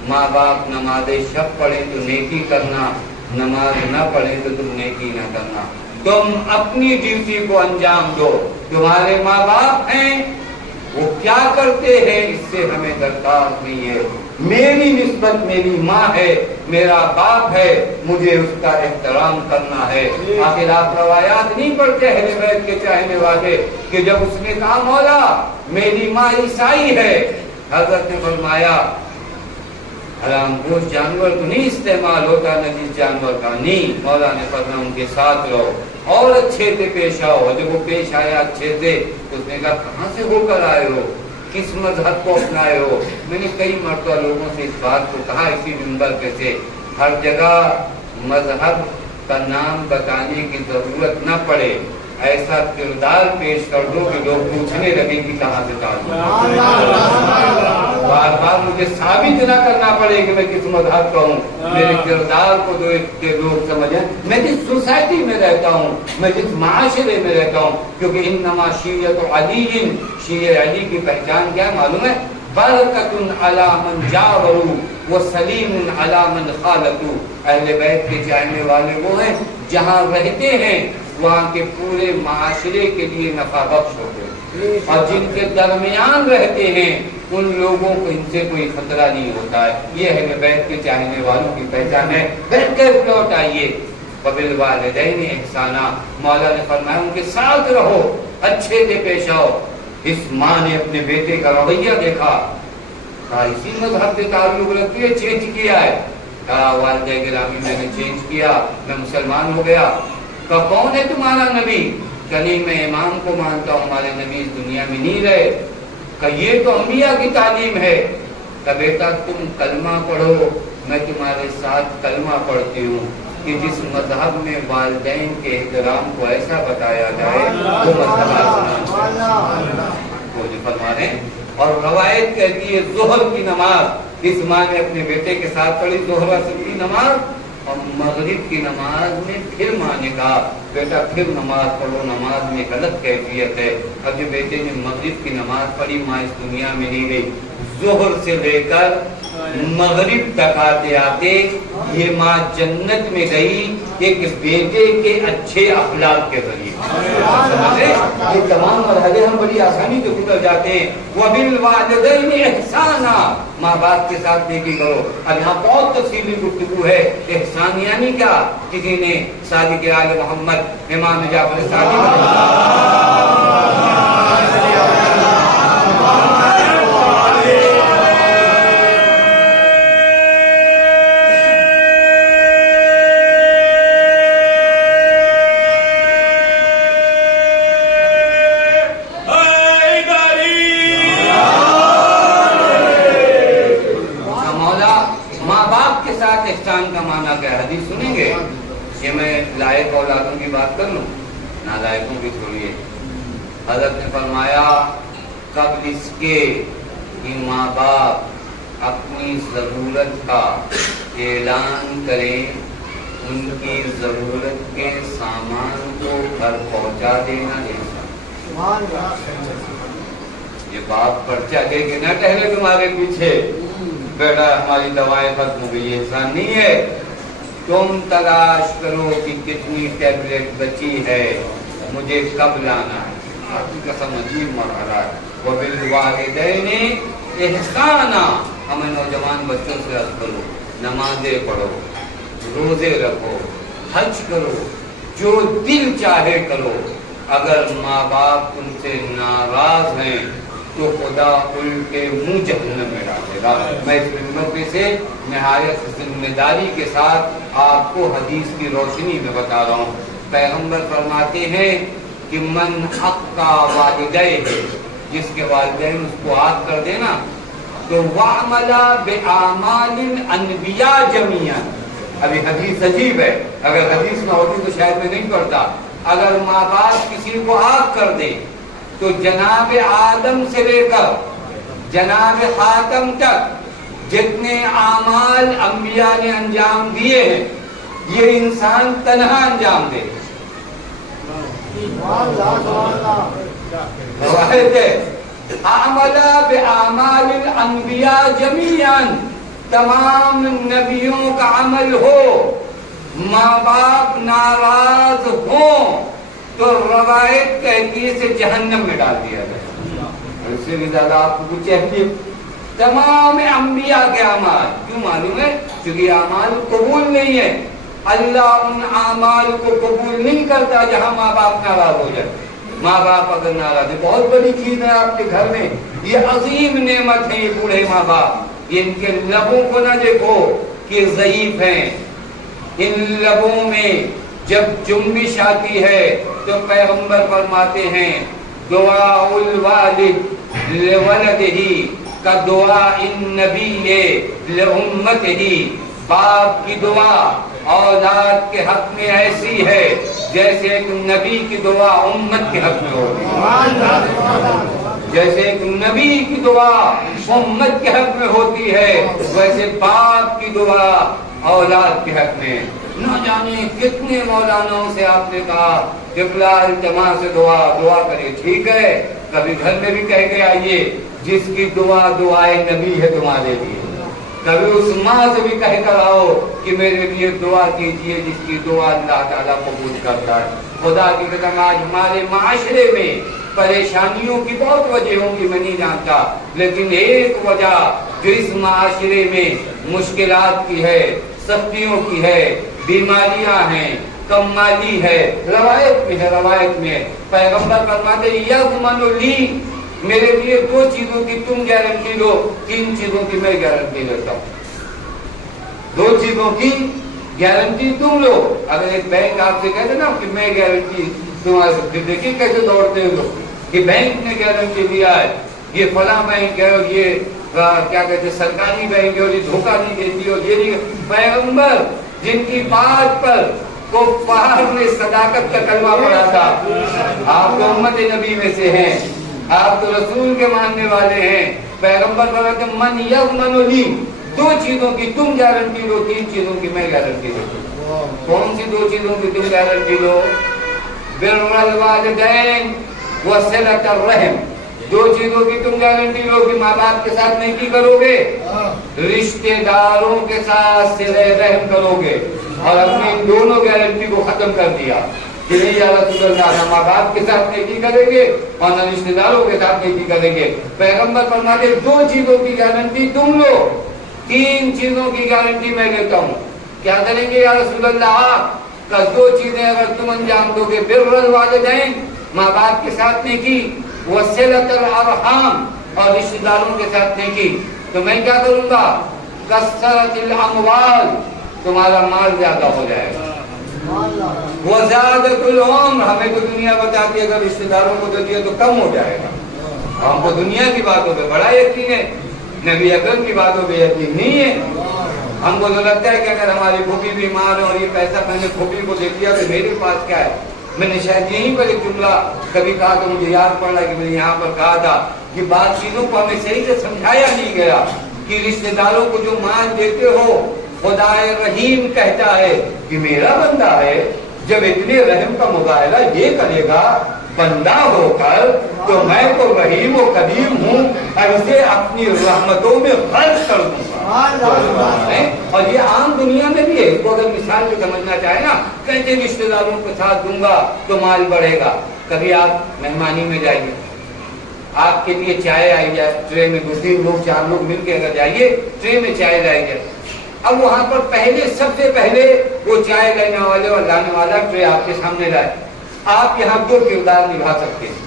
ماں باپ نماز شب پڑھیں تو نیکی کرنا، نماز نہ پڑھیں تو تم نیکی نہ کرنا۔ تم اپنی ڈیوٹی کو انجام دو، تمہارے ماں باپ ہیں وہ کیا کرتے ہیں اس سے ہمیں درکار نہیں ہے، میری نسبت میری ماں ہے، میرا باپ ہے، مجھے اس کا احترام کرنا ہے۔ آخر آپ روایات نہیں پڑھتے اہل بیت کے چاہنے والے کہ جب اس نے کہا مولا میری ماں عیسائی ہے، حضرت نے فرمایا حرام گوشت جانور تو نہیں استعمال ہوتا نجیس جانور کا، نہیں، مولا نے فرمایا ان کے ساتھ رہو اور اچھے سے پیش آؤ۔ جب وہ پیش آیا اچھے سے تو اس نے کہا کہاں سے ہو کر آئے ہو، کس مذہب کو اپنائے ہو؟ میں نے کئی مرتبہ لوگوں سے اس بات کو کہا اسی منبر پہ سے، ہر جگہ مذہب کا نام بتانے کی ضرورت نہ پڑے، ایسا کردار پیش کر دو کہ لوگ پوچھنے لگے کہ کہاں سے تعلق، بار بار مجھے ثابت نہ کرنا پڑے کہ میں کس مذہب کا ہوں، میرے کردار کو دو کہ لوگ سمجھیں میں جس سوسائٹی میں رہتا ہوں، میں جس معاشرے میں رہتا ہوں، کیونکہ انما شیعۃ علی، شیعہ علی کی پہچان کیا معلوم ہے، برکۃ علی من جاوروا وسلیم علی من خالطوا۔ اہل بیت کے چاہنے والے وہ ہیں جہاں رہتے ہیں وہاں کے پورے معاشرے کے لیے نفع بخش ہوتے ہیں، اور جن کے درمیان رہتے ہیں ان لوگوں کو ان سے کوئی خطرہ نہیں ہوتا ہے۔ یہ اہل بیت کے چاہنے والوں کی پہچان ہے۔ بیٹھ کر لوٹ آئیے، وبالوالدین احسانا، مولا نے فرمایا ان کے ساتھ رہو، اچھے سے پیش آؤ۔ اس ماں نے اپنے بیٹے کا رویہ دیکھا، کہا اسی مذہب سے تعلق رکھتی ہے، چینج کیا ہے؟ کہا والدہ گرامی میں نے چینج کیا، میں مسلمان ہو گیا۔ کہ کون ہے تمہارا نبی؟ کہ نہیں میں امام کو مانتا ہوں، ہمارے نبی اس دنیا میں نہیں رہے۔ کہ یہ تو انبیاء کی تعلیم ہے۔ کہ بیٹا تم کلمہ پڑھو، میں تمہارے ساتھ کلمہ پڑھتی ہوں کہ جس مذہب میں والدین کے احترام کو ایسا بتایا جائے وہ مذہب وہ جو فرما رہے ہیں۔ اور روایت کہتی ہے ظہر کی نماز اس ماں نے اپنے بیٹے کے ساتھ پڑھی، ظہر اثر کی نماز، اور مغرب کی نماز میں پھر ماں نے کہا بیٹا پھر نماز پڑھو، نماز میں ایک الگ کیفیت ہے۔ اب جو بیٹے نے مغرب کی نماز پڑھی، ماں اس دنیا میں نہیں گئی، ظہر سے لے کر مغرب تک آتے آتے یہ ماں جنت میں گئی ایک بیٹے کے اچھے اخلاق کے ذریعے. یہ تمام مرحلے ہم بڑی آسانی سے گزر جاتے ہیں. وَبِالْوَالِدَيْنِ إِحْسَانًا, ماں باپ کے ساتھ نیکی کرو. اب یہاں بہت تفصیلی گفتگو ہے. احسان یعنی کیا؟ کسی نے صادق آل محمد امام جعفر صادق احسان کا معنی کیا ہے؟ حدیث سنیں گے. یہ میں لائق اولادوں کی بات کر لوں, نالائقوں کی چھوڑیے. حضرت نے فرمایا قبل اس کے کہ ماں باپ اپنی ضرورت کا اعلان کریں, ان کی ضرورت کے سامان کو گھر پہنچا دینا احسان. یہ باپ پرچہ دے کے نہ ٹہلے تمہارے پیچھے, بیٹا ہماری دوائیں ختم ہو گئی, احسان نہیں ہے. تم تلاش کرو کہ کتنی ٹیبلٹ بچی ہے, مجھے کب لانا ہے. آپ کی قسم عجیب مرحلہ ہے. وَبِالْوَالِدَيْنِ إِحْسَانًا, ہمیں نوجوان بچوں سے عرض کرو, نمازیں پڑھو, روزے رکھو, حج کرو, جو دل چاہے کرو. اگر ماں باپ تم سے ناراض ہیں تو خدا ان کے منہ جہنم میں ڈالے گا. میں اس منبر سے نہایت ذمہ داری کے ساتھ آپ کو حدیث کی روشنی میں بتا رہا ہوں. پیغمبر فرماتے ہیں کہ من حقّ والدیہ, جس کے والدین اس کو عاق کر دینا, تو وعمل بأعمال الانبیاء جميعا. ابھی حدیث عجیب ہے, اگر حدیث نہ ہوتی تو شاید میں نہیں پڑھتا. اگر ماں باپ کسی کو عاق کر دے تو جناب آدم سے لے کر جناب خاتم تک جتنے اعمال انبیاء نے انجام دیے ہیں یہ انسان تنہا انجام دے. عمل بأعمال الانبیاء جميعا, تمام نبیوں کا عمل ہو, ماں باپ ناراض ہوں تو روایت کہتی ہے سے جہنم میں ڈال دیا جائے. اس سے بھی زیادہ آپ کو کچھ چاہیے. تمام انبیاء کے اعمال, کیوں معلوم ہے؟ کیونکہ اعمال قبول نہیں ہے. اللہ ان اعمال کو قبول نہیں کرتا جہاں ماں باپ ناراض ہو جائے. ماں باپ اگر ناراض ہے, بہت بڑی چیز ہے آپ کے گھر میں, یہ عظیم نعمت ہے. یہ بوڑھے ماں باپ, یہ ان کے لبوں کو نہ دیکھو کہ ضعیف ہیں. ان لبوں میں جب جنبش آتی ہے تو پیغمبر فرماتے ہیں دعاء الوالد لولدہ کا دعاء النبی لامتہ. باپ کی دعا اولاد کے حق میں ایسی ہے جیسے ایک نبی کی دعا امت کے حق میں ہوتی ہے. جیسے ایک نبی کی دعا امت کے حق میں ہوتی ہے, ویسے باپ کی دعا اولاد کے حق میں. نہ جانے کتنے مولانوں سے آپ نے کہا کہ فلاں جماع سے دعا کرے, ٹھیک ہے, کبھی گھر میں بھی کہہ کے آئیے جس کی دعا دعائے نبی ہے تمہارے لیے. کبھی اس ماں سے بھی کہہ کر آؤ کہ میرے لیے دعا کیجیے جس کی دعا اللہ تعالیٰ قبول کرتا ہے. خدا کی قسم آج ہمارے معاشرے میں پریشانیوں کی بہت وجہ کی میں نہیں جانتا, لیکن ایک وجہ جو اس معاشرے میں مشکلات کی ہے, سختیوں کی ہے, بیماریاں ہیں, کمالی ہے, روایت میں پیغمبر فرماتے یضمن لی, میرے لیے 2 چیزوں کی تم گارنٹی دو, 3 چیزوں کی میں گارنٹی دیتا ہوں. 2 چیزوں کی گارنٹی تم لو. اگر ایک بینک آپ سے کہتے نا کہ میں گارنٹی تمہارے, دیکھیے کیسے دوڑتے ہو لوگ کہ بینک نے گارنٹی دیا ہے, یہ فلاں بینک ہے, اور یہ کیا کہتے سرکاری بینک ہے, اور یہ دھوکہ نہیں دیتی, اور یہ نہیں. پیغمبر جن کی بات پر کفار نے صداقت کا کلمہ پڑھا تھا, آپ تو امت نبی میں سے ہیں, آپ تو رسول کے ماننے والے ہیں. پیغمبر فرماتے ہیں من یضمن لی, 2 چیزوں کی تم گارنٹی دو, 3 چیزوں کی میں گارنٹی دو. کون سی 2 چیزوں کی تم گارنٹی دو؟ بر الوالدین وصلۃ الرحم. 2 چیزوں کی تم گارنٹی دو کہ ماں باپ کے ساتھ نیکی کرو گے, رشتہ داروں کے ساتھ صلہ رحم کرو گے. اور ہم نے ان دونوں گارنٹی کو ختم کر دیا کہ نہیں یا رسول اللہ، نہ ماں باپ کے ساتھ نیکی کریں گے اور نہ رشتے داروں کے ساتھ نیکی کریں گے۔ پیغمبر فرماتے دو چیزوں کی گارنٹی تم لو، تین چیزوں کی گارنٹی میں لیتا ہوں۔ کیا کریں گے یا رسول اللہ؟ کہ دو چیزیں اگر تم انجام دو گے، بر الوالدین، ماں باپ کے ساتھ نیکی، وصلۃ الارحام، اور رشتے داروں کے ساتھ نیکی، تو میں کیا کروں گا؟ کثرت الاموال، تمہارا مال زیادہ ہو جائے گا، وزادت العمر، ہمیں تو دنیا بتاتی ہے اگر رشتے داروں کو دے دیا تو کم ہو جائے گا، ہم کو دنیا کی باتوں پہ بڑا یقین ہے، نبی اکرم کی باتوں پہ یقین نہیں ہے۔ ہم کو تو لگتا ہے کہ اگر ہماری پھوپھی بیمار ہے اور یہ پیسہ میں نے پھوپھی کو دے دیا تو میرے پاس کیا ہے؟ میں نے شاید یہیں پر ایک جملہ کبھی کہا تو مجھے یاد پڑ رہا کہ میں نے یہاں پر کہا تھا کہ بعض چیزوں کو ہمیں صحیح سے سمجھایا نہیں گیا کہ رشتے داروں کو جو مال دیتے ہو، خدا رحیم کہتا ہے کہ میرا بندہ ہے، جب اتنے رحم کا مظاہرہ یہ کرے گا بندہ ہو کر تو میں تو رحیم و قدیم ہوں اور اسے اپنی رحمتوں میں خرچ کر دوں گا۔ اور یہ عام دنیا میں بھی ہے، اس کو اگر مثال میں سمجھنا چاہے نا، کیسے رشتے داروں کے ساتھ دوں گا تو مال بڑھے گا۔ کبھی آپ مہمانی میں جائیے، آپ کے لیے چائے آئی جائے ٹرے میں، دوسرے لوگ چار لوگ مل کے اگر جائیے ٹرے میں چائے لائی جائے، اب وہاں پر پہلے سب سے پہلے وہ چائے لینے والے اور لانے والا ٹرے آپ کے سامنے لائے، آپ یہاں دو کردار نبھا سکتے ہیں،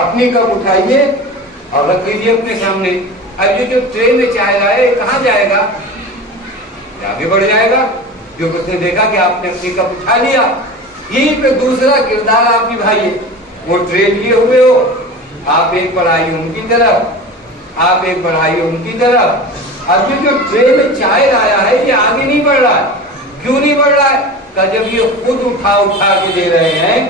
اپنی کپ اٹھائیے اور رکھ لیجیے اپنے سامنے، اب یہ جو ٹرے میں چائے لائے کہاں جائے گا؟ آگے بڑھ جائے گا، جو اس نے دیکھا کہ آپ نے اپنی کپ اٹھا لیا، یہیں پہ دوسرا کردار آپ نبھائیے، وہ ٹرے لیے ہوئے ہو، آپ ایک بڑھائیے ان کی طرف، آپ ایک بڑھائیے ان کی طرف، اب یہ جو ٹرے میں چائے لایا ہے یہ آگے نہیں بڑھ رہا ہے، کیوں نہیں بڑھ رہا ہے؟ کہ جب یہ خود اٹھا کے دے رہے ہیں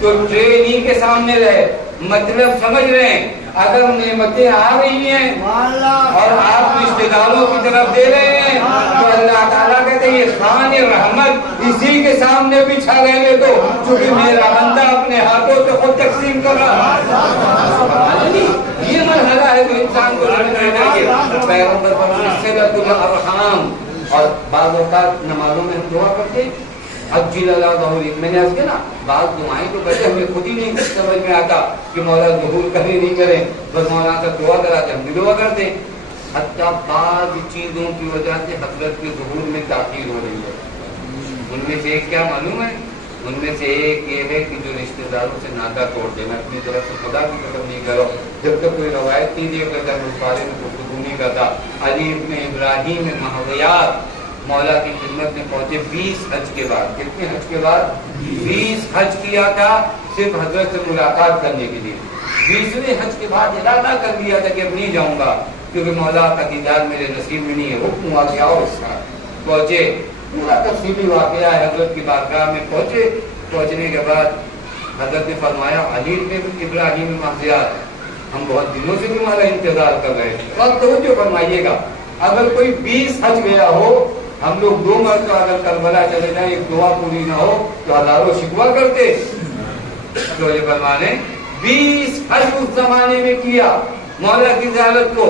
تو ٹرے انہی کے سامنے رہے، مطلب سمجھ رہے ہیں، اگر نعمتیں آ رہی ہیں اور آپ رشتے داروں کی طرف دے رہے ہیں تو اللہ تعالیٰ کہتے ہیں یہ خوان رحمت اسی کے سامنے بچھا رہنے دو، چونکہ میرا بندہ اپنے ہاتھوں سے خود تقسیم کر رہا ہے۔ یہ مرحلہ ہے جو انسان کو سمجھنا چاہیے۔ پیغمبر صلۃ الارحام، اور بعض اوقات نمازوں میں ہم دعا کرتے ہیں عجل اللہ ظہور، میں نے عرض کیا نا بعض دعائیں تو کہتے ہمیں خود ہی نہیں سمجھ میں آتا کہ مولا ظہور کبھی نہیں کریں، بس مولانا سے دعا کراتے ہم بھی دعا کرتے ہیں، حتیٰ بعض چیزوں کی وجہ سے حضرت کے ظہور میں تاخیر ہو رہی ہے۔ ان میں سے ایک کیا معلوم ہے؟ ان میں سے ایک یہ ہے کہ جو رشتے داروں سے ناطہ توڑ دے، میں اپنی طرف سے خدا کی قسم نہیں کرو، جب تک کوئی روایت نہیں دے کرتا میں اس بارے میں گفتگو نہیں کرتا۔ علی ابن ابراہیم مہویات مولا کی خدمت میں پہنچے 20 حج کے بعد، کتنے حج کے بعد؟ 20 حج کیا تھا صرف حضرت سے ملاقات کرنے کے لیے، 20ویں حج کے بعد ارادہ کر لیا تھا کہ اب نہیں جاؤں گا کیونکہ مولا کا دیدار میرے نصیب میں نہیں ہے، حکم ہوا کہ آؤ اس کا۔ پہنچے، پورا تفصیلی واقعہ ہے، حضرت کی بارگاہ میں پہنچے، پہنچنے کے بعد حضرت نے فرمایا علی بن ابراہیم مہویات ہم بہت دنوں سے تمہارا انتظار کر رہے ہیں، وقت توجہ فرمائیے گا، اگر کوئی 20 حج گیا ہو، ہم لوگ 2 مرتبہ اگر کربلا چلے جائیں ایک دعا پوری نہ ہو تو ہزاروں شکوہ کرتے، تو یہ فرمانے 20 حج اس زمانے میں کیا مولا کی زیارت کو،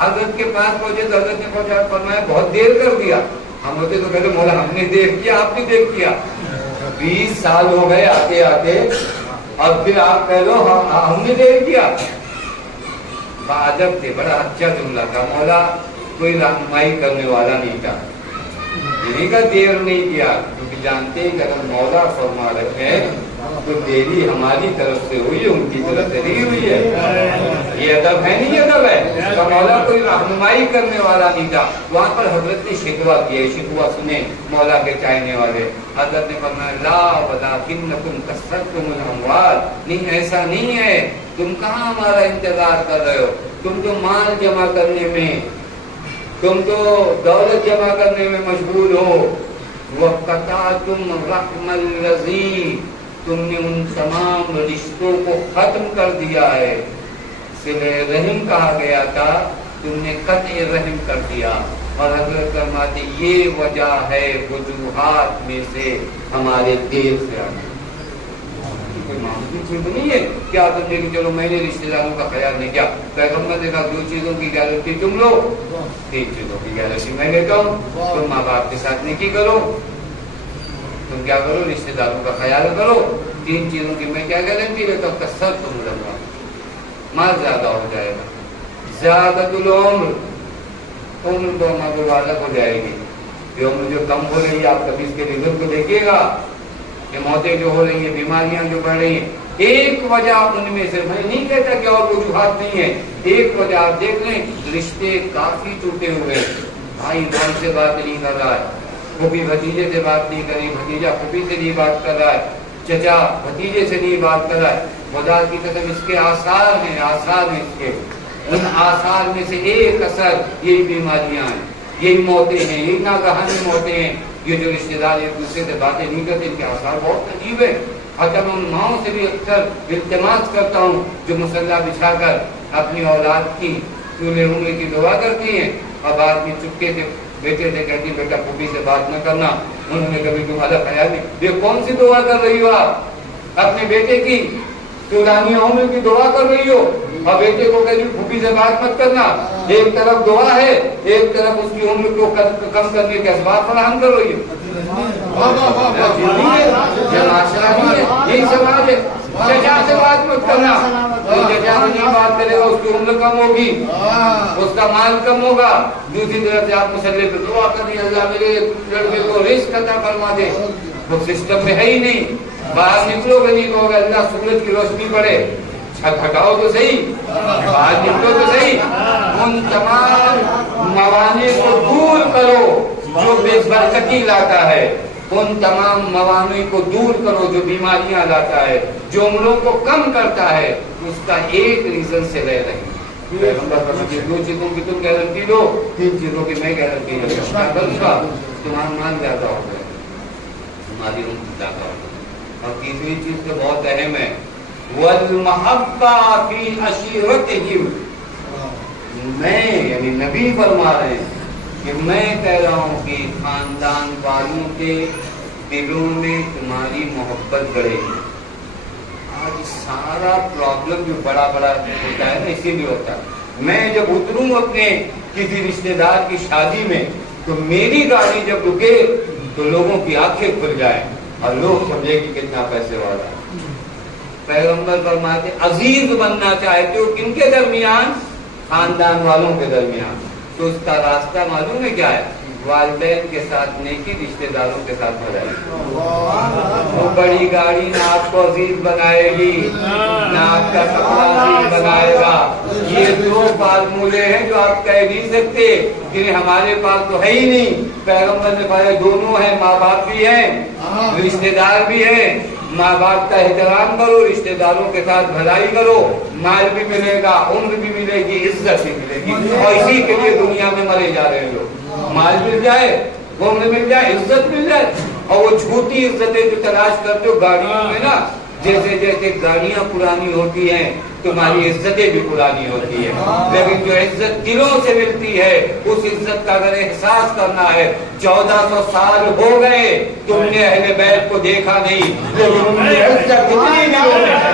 حضرت کے پاس پہنچے تو حضرت نے پہنچا فرمایا بہت دیر کر دیا، ہم ہوتے تو کہتے مولا ہم نے دیر کیا، آپ نے دیر کیا، 20 سال ہو گئے آتے آتے اور پھر آپ کہہ لو ہم نے دیر کیا۔ باعجب تھے، بڑا اچھا جملہ تھا، مولا کوئی رہنمائی کرنے والا نہیں تھا، یعنی کا دیر نہیں کیا، کیونکہ جانتے ہیں کہ اگر مولا فرما رہے ہیں تو دیری ہماری طرف سے ہوئی ہے، ان کی طرف سے نہیں ہوئی ہے، یہ ادب ہے نہیں ادب ہے، تو مولا کوئی رہنمائی کرنے والا نہیں تھا۔ وہاں پر حضرت نے شکوہ کیا، شکوہ سنے مولا کے چاہنے والے، حضرت نے فرمایا لا ولکنکم کثرتم الاموال، نہیں ایسا نہیں ہے، تم کہاں ہمارا انتظار کر رہے ہو، تم تو مال جمع کرنے میں، تم تو دولت جمع کرنے میں مشغول ہو، وَقَطَعْتُمْ رَحْمَ الَّذِي، تم نے ان تمام رشتوں کو ختم کر دیا ہے، صلہ رحم کہا گیا تھا، تم نے قطع رحم کر دیا، اور حضرت فرماتے یہ وجہ ہے وجوہات میں سے ہمارے دیر سے آنے، کوئی معمولی چیز نہیں ہے کیا تم نے کہ چلو میں نے رشتے داروں کا خیال نہیں کیا، پیغمبر نے کہا 2 چیزوں کی گارنٹی تم لو، 3 چیزوں کی گارنٹی میں لیتا ہوں، تم ماں باپ کے ساتھ نیکی کرو، تم کیا کرو، رشتے داروں کا خیال کرو. 3 چیزوں کی میں کیا گارنٹی لیتا ہوں؟ کثرت تم لگا، مال زیادہ ہو جائے گا. زیادت العمر، عمر تو ہمارے والد ہو جائے گی. یہ عمر جو کم ہو رہی ہے، آپ کبھی اس کے رزلٹ کو دیکھیے گا. یہ موتیں جو ہو رہی ہیں، بیماریاں جو بڑھ رہی ہیں، ایک وجہ ان میں سے، میں نہیں کہتا کہ اور وجوہات نہیں ہے، ایک وجہ آپ دیکھ لیں، رشتے کافی ٹوٹے ہوئے. بھائی بھائی سے بات نہیں کر رہا ہے، پھوپھی بھتیجے سے بات نہیں کری، بھتیجا پھوپھی سے نہیں بات کر رہا ہے، چچا بھتیجے سے نہیں بات کر رہا ہے. خدا کی قسم اس کے آثار ہیں، آثار ہیں اس کے. ان آثار میں سے ایک اثر یہی بیماریاں ہیں، یہی موتیں ہیں، یہی ناگہانی موتیں ہیں. یہ جو رشتے دار ایک دوسرے سے باتیں نہیں کرتے، ان کے آثار بہت عجیب ہیں. اور جب ان ماؤں سے بھی اکثر التماس کرتا ہوں جو مصلح بچھا کر اپنی اولاد کی طول عمر کی دعا کرتی ہیں، اور بعد میں چپکے سے بیٹے سے کہتی ہیں بیٹا پھوپھی سے بات نہ کرنا، انہوں نے کبھی تمہارا خیال نہیں. یہ کون سی دعا کر رہی ہو آپ؟ اپنے بیٹے کی طولانی عمر کی دعا کر رہی ہو اور بیٹے کو کہتی پھوپھی سے بات مت کرنا. ایک طرف دعا ہے، ایک طرف اس کی عمر کو کم کرنے کے اسباب فراہم کر رہی ہو. یہی سماج ہے. چچا سے بات مت کرنا، چچا سے نہیں بات کرے گا اس کی عمر کم ہوگی، اس کا مال کم ہوگا. دوسری طرف سے آپ مسئلے پہ دعا کر رہی ہیں اللہ میرے لڑکے کو رزق عطا فرما دے. وہ سسٹم میں ہے ہی نہیں. باہر نکلو گے نہیں کہو گے اللہ سورج کی روشنی پڑے، چھت ہٹاؤ تو صحیح، باہر نکلو تو صحیح. ان تمام موانع کو دور کرو جو بے برکتی لاتا ہے. ان تمام موانع کو دور کرو جو بیماریاں لاتا ہے، جو عمروں کو کم کرتا ہے. اس کا ایک ریزن سے رہ رہی. دو چیزوں کی تم گارنٹی دو، 3 چیزوں کی میں گارنٹی دوں. تمہارا مال زیادہ ہو گیا، تمہاری عمر زیادہ ہو گئی. اور تیسری چیز تو بہت اہم ہے، وَالْمَحَبَّةِ فِي عَشِيرَتِهِمْ. میں یعنی نبی فرما رہے ہیں کہ میں کہہ رہا ہوں کہ خاندان والوں کے دلوں میں تمہاری محبت بڑھے گی. آج سارا پرابلم جو بڑا بڑا ہوتا ہے نا، اسی لیے ہوتا ہے. میں جب اتروں اپنے کسی رشتے دار کی شادی میں تو میری گاڑی جب رکے تو لوگوں کی آنکھیں کھل جائیں اور لوگ سمجھے کہ کتنا پیسے والا ہے. پیغمبر فرماتے عزیز بننا چاہتے ہو کن کے درمیان؟ خاندان والوں کے درمیان. تو اس کا راستہ معلوم ہے کیا ہے؟ والدین کے ساتھ نیکی، رشتے داروں کے ساتھ بھلائی. وہ بڑی گاڑی نہ آپ کو عزیز بنائے گی، نہ آپ کا کپڑا عزیز بنائے گا. یہ 2 فارمولے ہیں جو آپ کہہ نہیں سکتے کہ ہمارے پاس تو ہے ہی نہیں. پیغمبر نے فرمایا دونوں ہیں، ماں باپ بھی ہیں، رشتے دار بھی ہیں. ماں باپ کا احترام کرو، رشتے داروں کے ساتھ بھلائی کرو، مال بھی ملے گا، عمر بھی ملے گی، عزت بھی ملے گی. اور اسی کے لیے دنیا میں مرے جا رہے ہیں لوگ. مال مل جائے، عمر مل جائے، عزت مل جائے. اور وہ جھوٹی عزتیں جو تلاش کرتے ہو گاڑیوں میں نا، جیسے جیسے گاڑیاں پرانی ہوتی ہیں تمہاری عزتیں بھی پرانی ہوتی ہیں. لیکن جو عزت دلوں سے ملتی ہے اس عزت کا اگر احساس کرنا ہے، 1400 سال ہو گئے تم نے اہل بیت کو دیکھا نہیں، لیکن ان کی عزت کتنی دلوں میں ہے.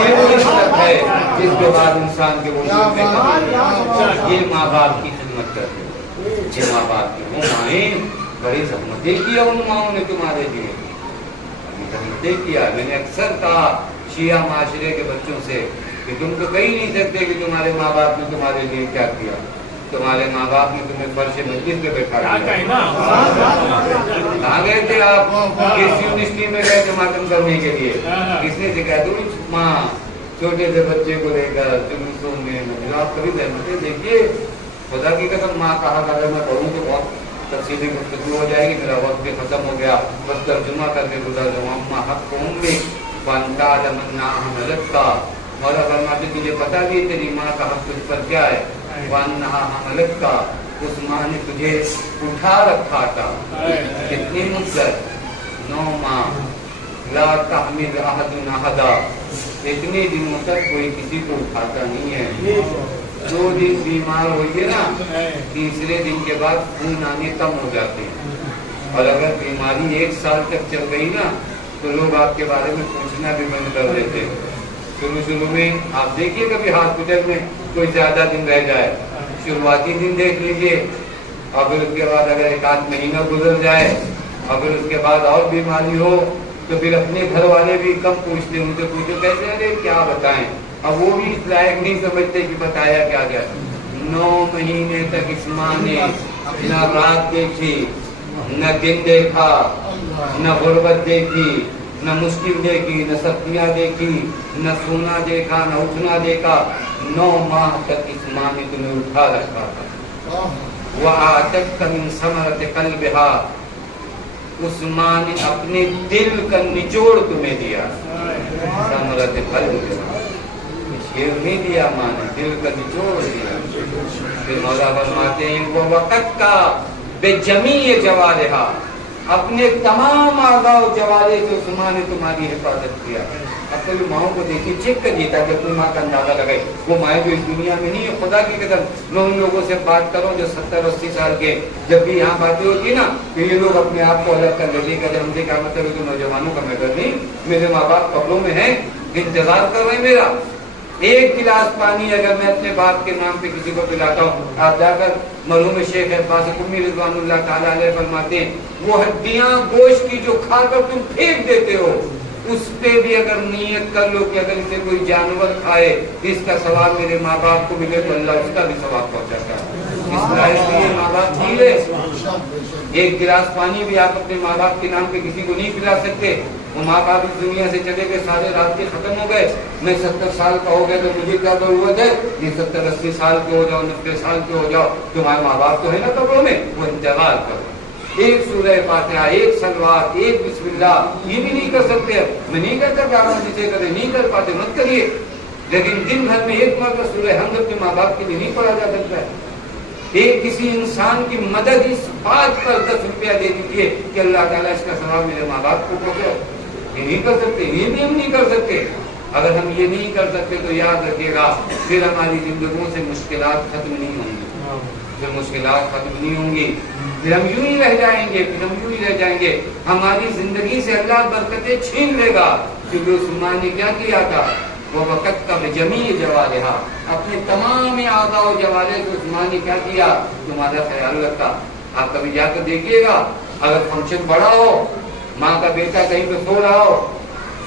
یہ وہ عزت ہے جس کے بعد انسان کے وجود میں کمی. یہ ماں باپ کی خدمت کرتے ہیں، یہ ماں باپ کی. وہ مائیں بڑی زحمتیں کیا ان ماؤں نے تمہارے لیے، خدمتیں کیا. میں نے اکثر کہا شیعہ معاشرے کے بچوں سے کہ تم تو کہہ نہیں سکتے کہ تمہارے ماں باپ نے تمہارے لیے کیا کیا. تمہارے ماں باپ نے تمہیں فرش مجلس پہ بیٹھا دیا. کہاں گئے تھے آپ؟ کس یونیورسٹی میں گئے تھے ماتم کرنے کے لیے؟ کس نے سکھایا؟ تم ماں چھوٹے سے بچے کو لے کر جلوسوں میں. آپ کبھی رحمتیں دیکھیے. خدا کی قسم ماں کہا اگر میں پڑھوں تو بہت تفصیلی گفتگو ہو جائے گی. میرا وقت بھی ختم ہو گیا، بس ترجمہ کر کے گزار جاؤں. اما حق عمری وانتا لمنا حملت کا. اور فرماتے تجھے پتا بھی تیری ماں کا حق تجھ پر کیا ہے؟ وانہا حملت کا، اس ماں نے تجھے اٹھا رکھا تھا. کتنی مدت؟ 9 ماہ. لا تحمل احد احدا، اتنے دنوں تک کوئی کسی کو اٹھاتا نہیں ہے. 2 دن بیمار ہوئیے نا، تیسرے دن کے بعد خون آنے کم ہو جاتے ہیں. اور اگر بیماری 1 سال تک چل گئی نا تو لوگ آپ کے بارے میں پوچھنا بھی بند کر دیتے ہیں. شروع میں آپ دیکھیے کبھی ہاسپٹل میں کوئی زیادہ دن رہ جائے، شروعاتی دن دیکھ لیجئے اور پھر اس کے بعد اگر ایک آدھ مہینہ گزر جائے اور پھر اس کے بعد اور بیماری ہو تو پھر اپنے گھر والے بھی کم پوچھتے ہیں، ان سے پوچھو کہتے ہیں ارے کیا بتائیں، اب وہ بھی اس لائق نہیں سمجھتے کہ بتایا کیا جائے۔ 9 مہینے تک اس ماں نے نہ رات دیکھی، نہ دن دیکھا، نہ غربت دیکھی، نہ مشکل دیکھی، نہ سختیاں دیکھی، نہ سونا دیکھا، نہ اٹھنا دیکھا۔ 9 ماہ تک اس ماں نے تمہیں اٹھا رکھا تھا۔ وَآتَتْكَ مِنْ ثَمَرَةِ قَلْبِهَا، اس ماں نے اپنے دل کا نچوڑ تمہیں دیا۔ ثمرۃ قلبها، شیر نہیں دیا ماں نے، دل کا نچوڑ دیا۔ پھر مولا فرماتے ہیں وہ وقت کا بے جمیع جوارحا، اپنے تمام اعضاء و جوارح سے اس ماں نے تمہاری حفاظت کیا۔ اب کبھی ماؤں کو دیکھیے، چیک کریے تاکہ اپنی ماں کا اندازہ لگے۔ وہ مائیں جو اس دنیا میں نہیں ہے، خدا کی قسم میں ان لوگوں سے بات کروں جو 70-80 سال کے، جب بھی یہاں باتیں ہوتی ہے نا تو یہ لوگ اپنے آپ کو الگ کر لیتے کہ ہم سے کیا مطلب ہے کہ نوجوانوں کا میٹر نہیں، میرے ماں باپ قبروں میں ہیں، انتظار کر رہے ہیں میرا۔ ایک گلاس پانی اگر میں اپنے باپ کے نام پہ کسی کو پلاتا ہوں، آپ جا کر مرحوم شیخ عباس قمی رضوان اللہ تعالیٰ علیہ فرماتے ہیں وہ ہڈیاں گوشت کی جو کھا کر تم پھینک دیتے ہو، اس پہ بھی اگر نیت کر لو کہ اگر اسے کوئی جانور کھائے اس کا ثواب میرے ماں باپ کو ملے تو اللہ اس کا بھی ثواب پہنچاتا ہے۔ اس لائق لیے ماں باپ جی لے۔ ایک گلاس پانی بھی آپ اپنے ماں باپ کے نام پہ کسی کو نہیں پلا سکتے۔ وہ ماں باپ اس دنیا سے چلے گئے، سارے رابطے ختم ہو گئے، میں 70 سال کا ہو گیا تو مجھے کیا ضرورت ہے یہ 70-80 سال کے ہو جاؤ، 90 سال کے ہو جاؤ، تمہارے ماں باپ تو ہے نا قبروں میں، وہ انتظار کرو۔ ایک سورہ فاتحہ، ایک سلوات، ایک بسم اللہ، یہ بھی نہیں کر سکتے۔ میں نہیں کہتا کہ آپ جسے کریں، نہیں کر پاتے مت کریے، لیکن دن بھر میں ایک مرتبہ سورہ حمد اپنے ماں باپ کے لیے نہیں پڑھا جا سکتا ہے۔ ایک کسی انسان کی مدد اس بات پر 10 روپیہ دے دیجیے کہ اللہ تعالیٰ اس کا ثواب میرے ماں باپ کو پہنچے، یہ نہیں کر سکتے، یہ بھی ہم نہیں کر سکتے۔ اگر ہم یہ نہیں کر سکتے تو یاد رکھیے گا پھر ہماری زندگیوں سے مشکلات ختم نہیں ہوں گی، پھر مشکلات ختم نہیں ہوں گی، پھر ہم یوں ہی رہ جائیں گے، پھر ہم یوں ہی رہ جائیں گے، ہماری زندگی سے اللہ برکتیں چھین لے گا۔ کیونکہ اس ماں نے کیا کیا تھا، وہ وقت کا جمیع جوارحا، اپنے تمام اعضاء و جوارح سے اس ماں نے کیا کیا، تمہارا خیال رکھا۔ آپ کبھی جا کر دیکھیے گا، اگر فنکشن بڑا ہو، ماں کا بیٹا کہیں پہ سو رہا ہو،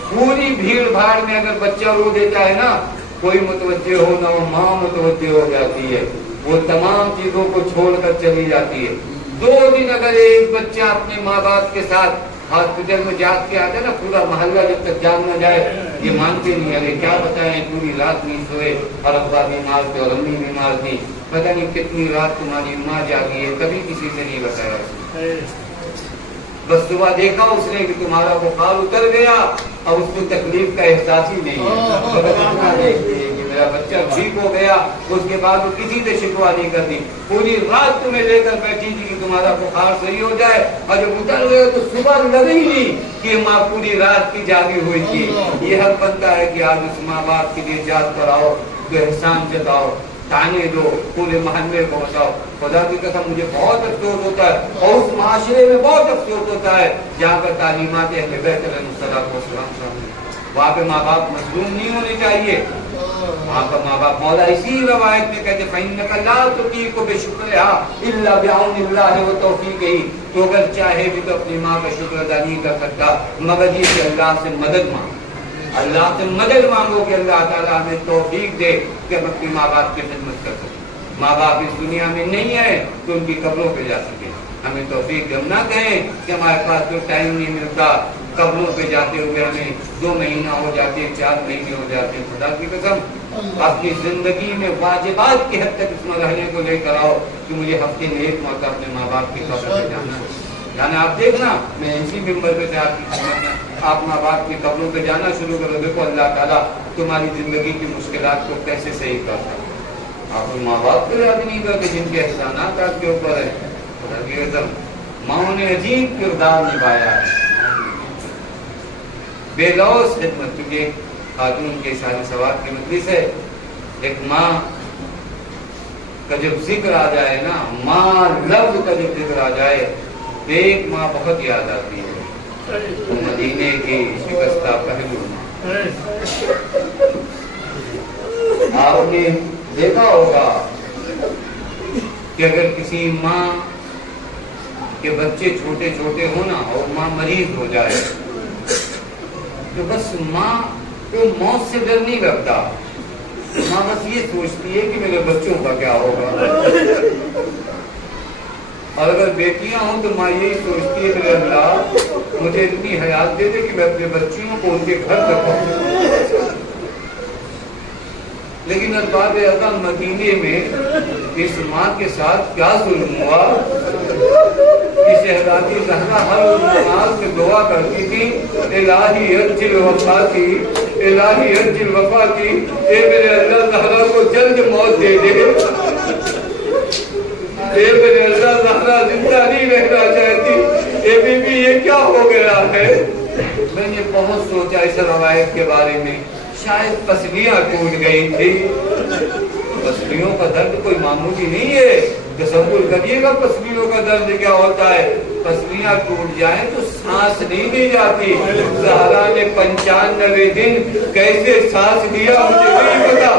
پوری بھیڑ بھاڑ میں اگر بچہ رو دیتا ہے نا، کوئی متوجہ ہو نہ ہو، ماں متوجہ ہو جاتی ہے، وہ تمام چیزوں کو چھوڑ کر چلی جاتی ہے۔ 2 دن اگر ایک بچہ اپنے ماں باپ کے ساتھ ہاسپٹل میں جاگ کے آتا ہے نا، پورا محلہ جب تک جاگ نہ جائے یہ مانتے نہیں، ارے کیا بتائیں پوری رات نہیں سوئے اور ابا بیمار تھے اور امی بیمار تھی، پتہ نہیں کتنی رات تمہاری ماں جاگی ہے، کبھی کسی سے نہیں بتایا۔ بس صبح دیکھا اس نے کہ تمہارا بخار اتر گیا اور اس کو تکلیف کا احساس ہی نہیں ہے، کہ میرا بچہ ٹھیک ہو گیا، اس کے بعد وہ کسی سے شکوہ نہیں کرتی، پوری رات تمہیں لے کر بیٹھی تھی کہ تمہارا بخار صحیح ہو جائے، اور جب اتر گیا تو صبح لگے ہی نہیں کہ ماں پوری رات کی جاگی ہوئی تھی۔ یہ حق بنتا ہے کہ آج اس ماں باپ کے لیے یاد کراؤ، تو احسان جتاؤ، تانے دو، پورے محلے کو بتاؤ۔ خدا کی قسم مجھے بہت افسوس ہوتا ہے اور اس معاشرے میں بہت افسوس ہوتا ہے جہاں پر تعلیمات اہل بیت علیہ السلام شامل، وہاں پہ ماں باپ مظلوم نہیں ہونے چاہیے، وہاں پر ماں باپ، مولا اسی روایت میں کہتے فَإِنَّكَ لَا تُطِيقُ بِشُكْرِهَا إِلَّا بِعَوْنِ اللَّهِ وَتَوْفِيقِهِ، تو اگر چاہے بھی تو اپنی ماں کا شکر ادا نہیں کر سکتا مگر یہ کہ اللہ سے مدد مانگو، اللہ سے مدد مانگو کہ اللہ تعالیٰ ہمیں توفیق دے کہ ہم اپنی ماں باپ کی خدمت کر سکیں۔ ماں باپ اس دنیا میں نہیں ہے تو ان کی قبروں پہ جا سکیں، ہمیں توفیق دے، ہم نہ کہیں کہ ہمارے پاس تو ٹائم نہیں ملتا، قبروں پہ جاتے ہوئے ہمیں 2 مہینہ ہو جاتے ہیں، 4 مہینے ہو جاتے ہیں۔ خدا کی قسم اپنی زندگی میں واجبات کی حد تک اس مرحلے کو لے کر آؤ کہ مجھے ہفتے میں 1 مرتبہ اپنے ماں باپ کی قبر پہ جانا ہے۔ یعنی آپ دیکھنا، میں اسی ممبر پہ سے آپ کی خدمت میں آپ ماں باپ کی قبروں پہ جانا شروع کرو، دیکھو اللہ تعالیٰ تمہاری زندگی کی مشکلات کو کیسے صحیح کرتا ہے۔ آپ ماں باپ کو یاد نہیں کرتے جن کے احسانات آپ کے اوپر ہیں۔ خدا کی قسم ماں نے عجیب کردار نبھایا ہے، بے لوث خدمت، کیونکہ خاتون کے سارے ثواب کی مجلس ہے۔ ایک ماں کا جب ذکر آ جائے نا، ماں لفظ کا جب ذکر آ جائے، ایک ماں بہت یاد آتی ہے، مدینے کی شکستہ پہلو ماں۔ آپ نے دیکھا ہوگا کہ اگر کسی ماں کہ بچے چھوٹے چھوٹے ہوں نا اور ماں مریض ہو جائے تو بس ماں کو موت سے ڈر نہیں لگتا، ماں بس یہ سوچتی ہے کہ میرے بچوں کا کیا ہوگا، اور اگر بیٹیاں ہوں تو ماں یہی سوچتی ہے میرے اللہ مجھے اتنی حیات دے دے کہ میں اپنے بچیوں کو ان کے گھر تک پہنچوں۔ لیکن ارباب اعظم مدینے میں اس ماں کے ساتھ کیا ظلم ہوا کہ شہزادی زہرا ہر نماز میں دعا کرتی تھی الہی عجل وفاتی، الہی عجل وفاتی، اے میرے اللہ زہرا کو جلد موت دے دے، اے میرے اللہ زہرا زندہ نہیں رہنا چاہتی، اے بی بی یہ کیا ہو گیا ہے۔ میں نے بہت سوچا اس روایت کے بارے میں، شاید پسلیاں ٹوٹ گئی تھی۔ پسلیوں کا درد کوئی معمولی نہیں ہے، تصور کریے گا پسلیوں کا درد کیا ہوتا ہے۔ پسلیاں ٹوٹ جائیں تو سانس نہیں دی جاتی۔ زہرا نے 95 دن کیسے سانس دیا مجھے نہیں پتا،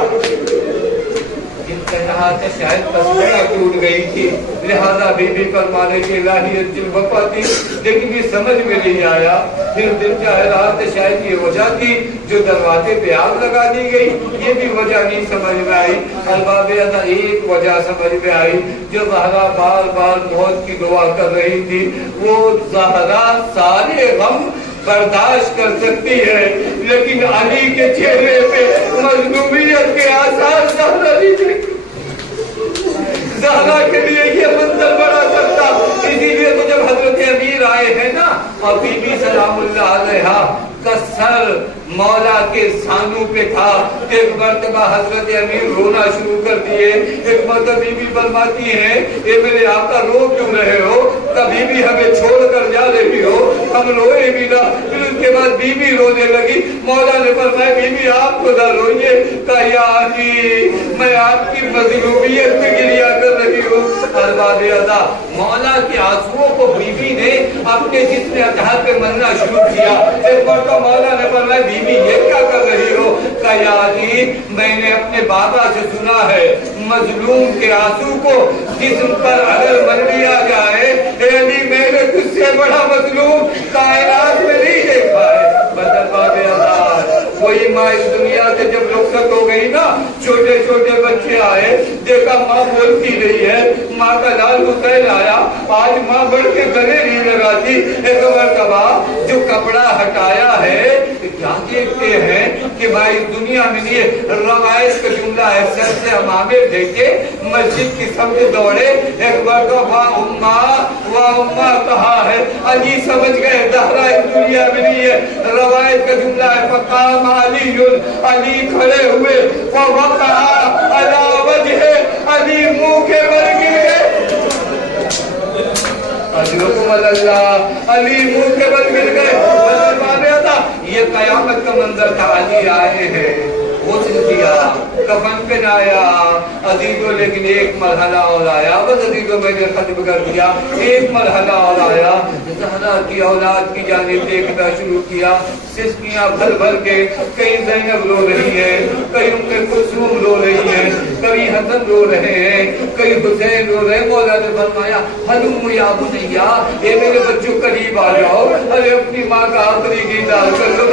کہا تھا شاید پسلیاں ٹوٹ گئی تھی، لہذا بی بی فرمانے کی الہی عجل وفاتی، لیکن یہ سمجھ میں نہیں آیا۔ پھر دل چاہ رہا تھا شاید یہ وجہ تھی جو دروازے پہ آگ لگا دی گئی، یہ بھی وجہ نہیں سمجھ میں آئی۔ ارباب اعظم ایک وجہ سمجھ میں آئی، جو زہرا بار بار موت کی دعا کر رہی تھی، وہ زہرا سارے غم برداشت کر سکتی ہے لیکن علی کے چہرے پہ مظلومیت کے آثار زہرا نہیں دیکھتی۔ زہرا کے لیے یہ منظر بڑا سکتا، اسی لیے تو جب حضرت امیر آئے ہیں نا اور بی بی سلام اللہ علیہا کا سر مولا کے سانوں پہ تھا، ایک مرتبہ حضرت امیر رونا شروع کر دیے۔ ایک مرتبہ بی بی فرماتی ہیں اے میرے آقا رو کیوں رہے ہو، کبھی بھی ہمیں چھوڑ کر جا رہی ہو، ہم روئے بھی نہ۔ پھر اس کے بعد بی بی رونے لگی، مولا نے فرمایا بی بی آپ کو نہ روئیے، کہا یا علی میں آپ کی مظلومیت میں گریا کر رہی ہوں۔ ارباب اعظم مولا کے آنسوؤں کو بی بی نے اپنے جسم اطہر پہ مرنا شروع کیا۔ ایک مرتبہ مولا نے فرمایا بی بی یہ کیا کر رہی ہو، کہا یا علی میں نے اپنے بابا سے سنا ہے مظلوم کے آنسو کو جسم پر اگر مر لیا جائے، اے علی میں نے تجھ سے بڑا مظلوم کائنات میں نہیں دیکھا ہے۔ ارباب اعظم وہی ماں اس دنیا سے جب رخصت ہو گئی نا، چھوٹے چھوٹے بچے آئے، دیکھا ماں بولتی نہیں ہے، ماں کا لال حسین آیا، آج ماں بڑھ کے گلے نہیں لگاتی۔ ایک مرتبہ جو کپڑا ہٹایا ہے کیا دیکھتے ہیں کہ بھائی دنیا میں یہ روایت کا جملہ ہے، سر سے امامے دیکھے مسجد کی سمجھ دوڑے، ایک مرتبہ واہ اماں کہا ہے، علی سمجھ گئے زہرا اس دنیا میں نہیں ہے۔ روایت کا جملہ ہے فقام علی، علی کھڑے ہوئے، ووقع علی وجہ، علی منہ کے بل گر گئے، اجرکم اللہ، علی منہ کے بل گر گئے۔ یہ قیامت کا منظر تھا، علی آئے ہیں، غسل کیا، کفن پہنایا عزیزو، لیکن ایک مرحلہ اور آیا، بس عزیزو میں نے ختم کر دیا، ایک مرحلہ اور آیا، زہرا کی اولاد کی جانب دیکھنا شروع کیا، سسکیاں بھر بھر کے، کئی زینب رو رہی ہے، کئی ام کلثوم رو رہی ہے، کئی حسن رو رہے ہیں، کئی حسین رو رہے ہیں۔ مولا نے فرمایا ہلم یا بنیا، اے میرے بچوں قریب آ جاؤ، ارے اپنی ماں کا آخری دیدار کر لو۔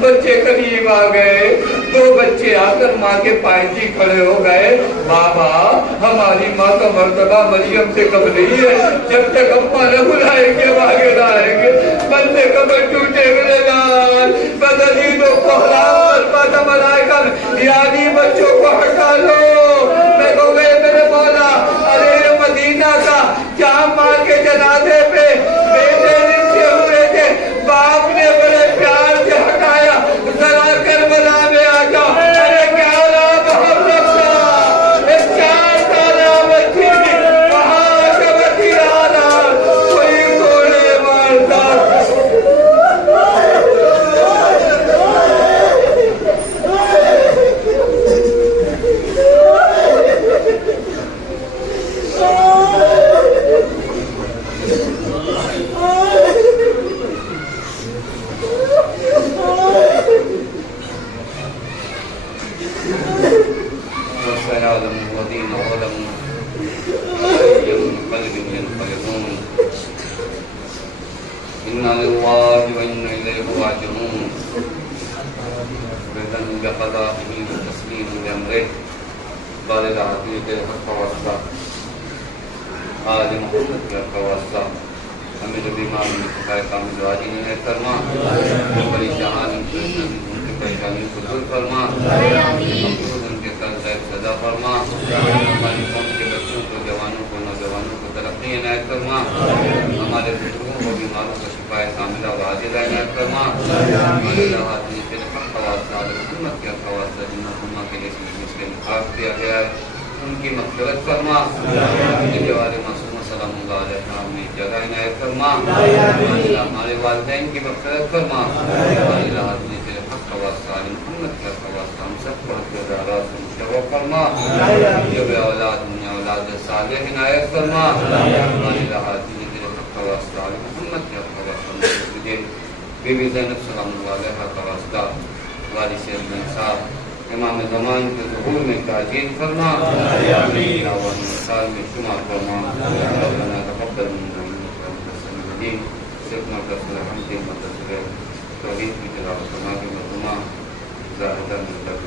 بچے قریب آ گئے، دو بچے آ کر ماں کے پائیں کھڑے ہو گئے، بابا ہماری ماں کا مرتبہ مریم سے کم نہیں ہے، جب تک اماں نہ بلائیں گے آگے نہ آئیں گے، بندے کمر ٹوٹے میرے لال، بدلیدوں کو حرام پر ملائکہ یعنی بچوں کو ہٹا لو۔ میں کہوں گے میرے مولا، ارے مدینہ کا جہاں ماں کے جنازے پہ بیٹے نیچے ہوئے تھے، باپ نے بڑے پیار سے ہٹایا، ذرا کربلا میں آ جاؤ، ارے کیا نام محمد صاحب، ایک 4 سالہ بچی تھی، وہاں سے بچی آنا کوئی کوڑے مارتا۔ قلب ينقلبون إنا لله وإنا إليه راجعون رضا بقضائه وتسليم بأمره قال العزيز الحق واسع آل محمد کے حق واسع ہمیں جو بیمار ان کی شفا کامل راضی عنایت فرما، جو پریشان ان کی پریشانیوں کو دور فرما، مقصود ان کے سر غیب سزا فرما، ہماری قوم کے بچوں کو، جوانوں کو، نوجوانوں کو ترقی عنایت فرما، ہمارے بزرگوں کو، بیماروں کو شفا کاملہ و عاجلہ عنایت فرما، ہمارے لوازم کے حق واسع محمد کے حق واسع جن امہ کے لیے اس کے انتخاب کیا گیا ہے ان کی مغفرت فرما، میرے والے معصوم سلام اللہ علیہ السلام نے جگہ عنایت فرما، ہمارے والدین کی مغفرت فرما، ہمارے لازمی تیرے حق واسطہ محمد کے حق واسطہ ہم سب کو حق دارات سے مشرف فرما، جو بے اولاد انہیں اولاد صالح عنایت فرما، ہمارے لازمی تیرے حق واسطہ محمد کے حق واسطہ تجھے بی بی زینب سلام اللہ علیہ کا واسطہ وارث ابن صاحب امام زمان کے ظہور میں تعجیل فرما، اول مثال میں شمار فرما، ربنا تقبل منا انك انت السميع العليم، صرف متصل حمد متصل توحید کی تلاوت فرما کے مردمہ ظاہرہ مطلب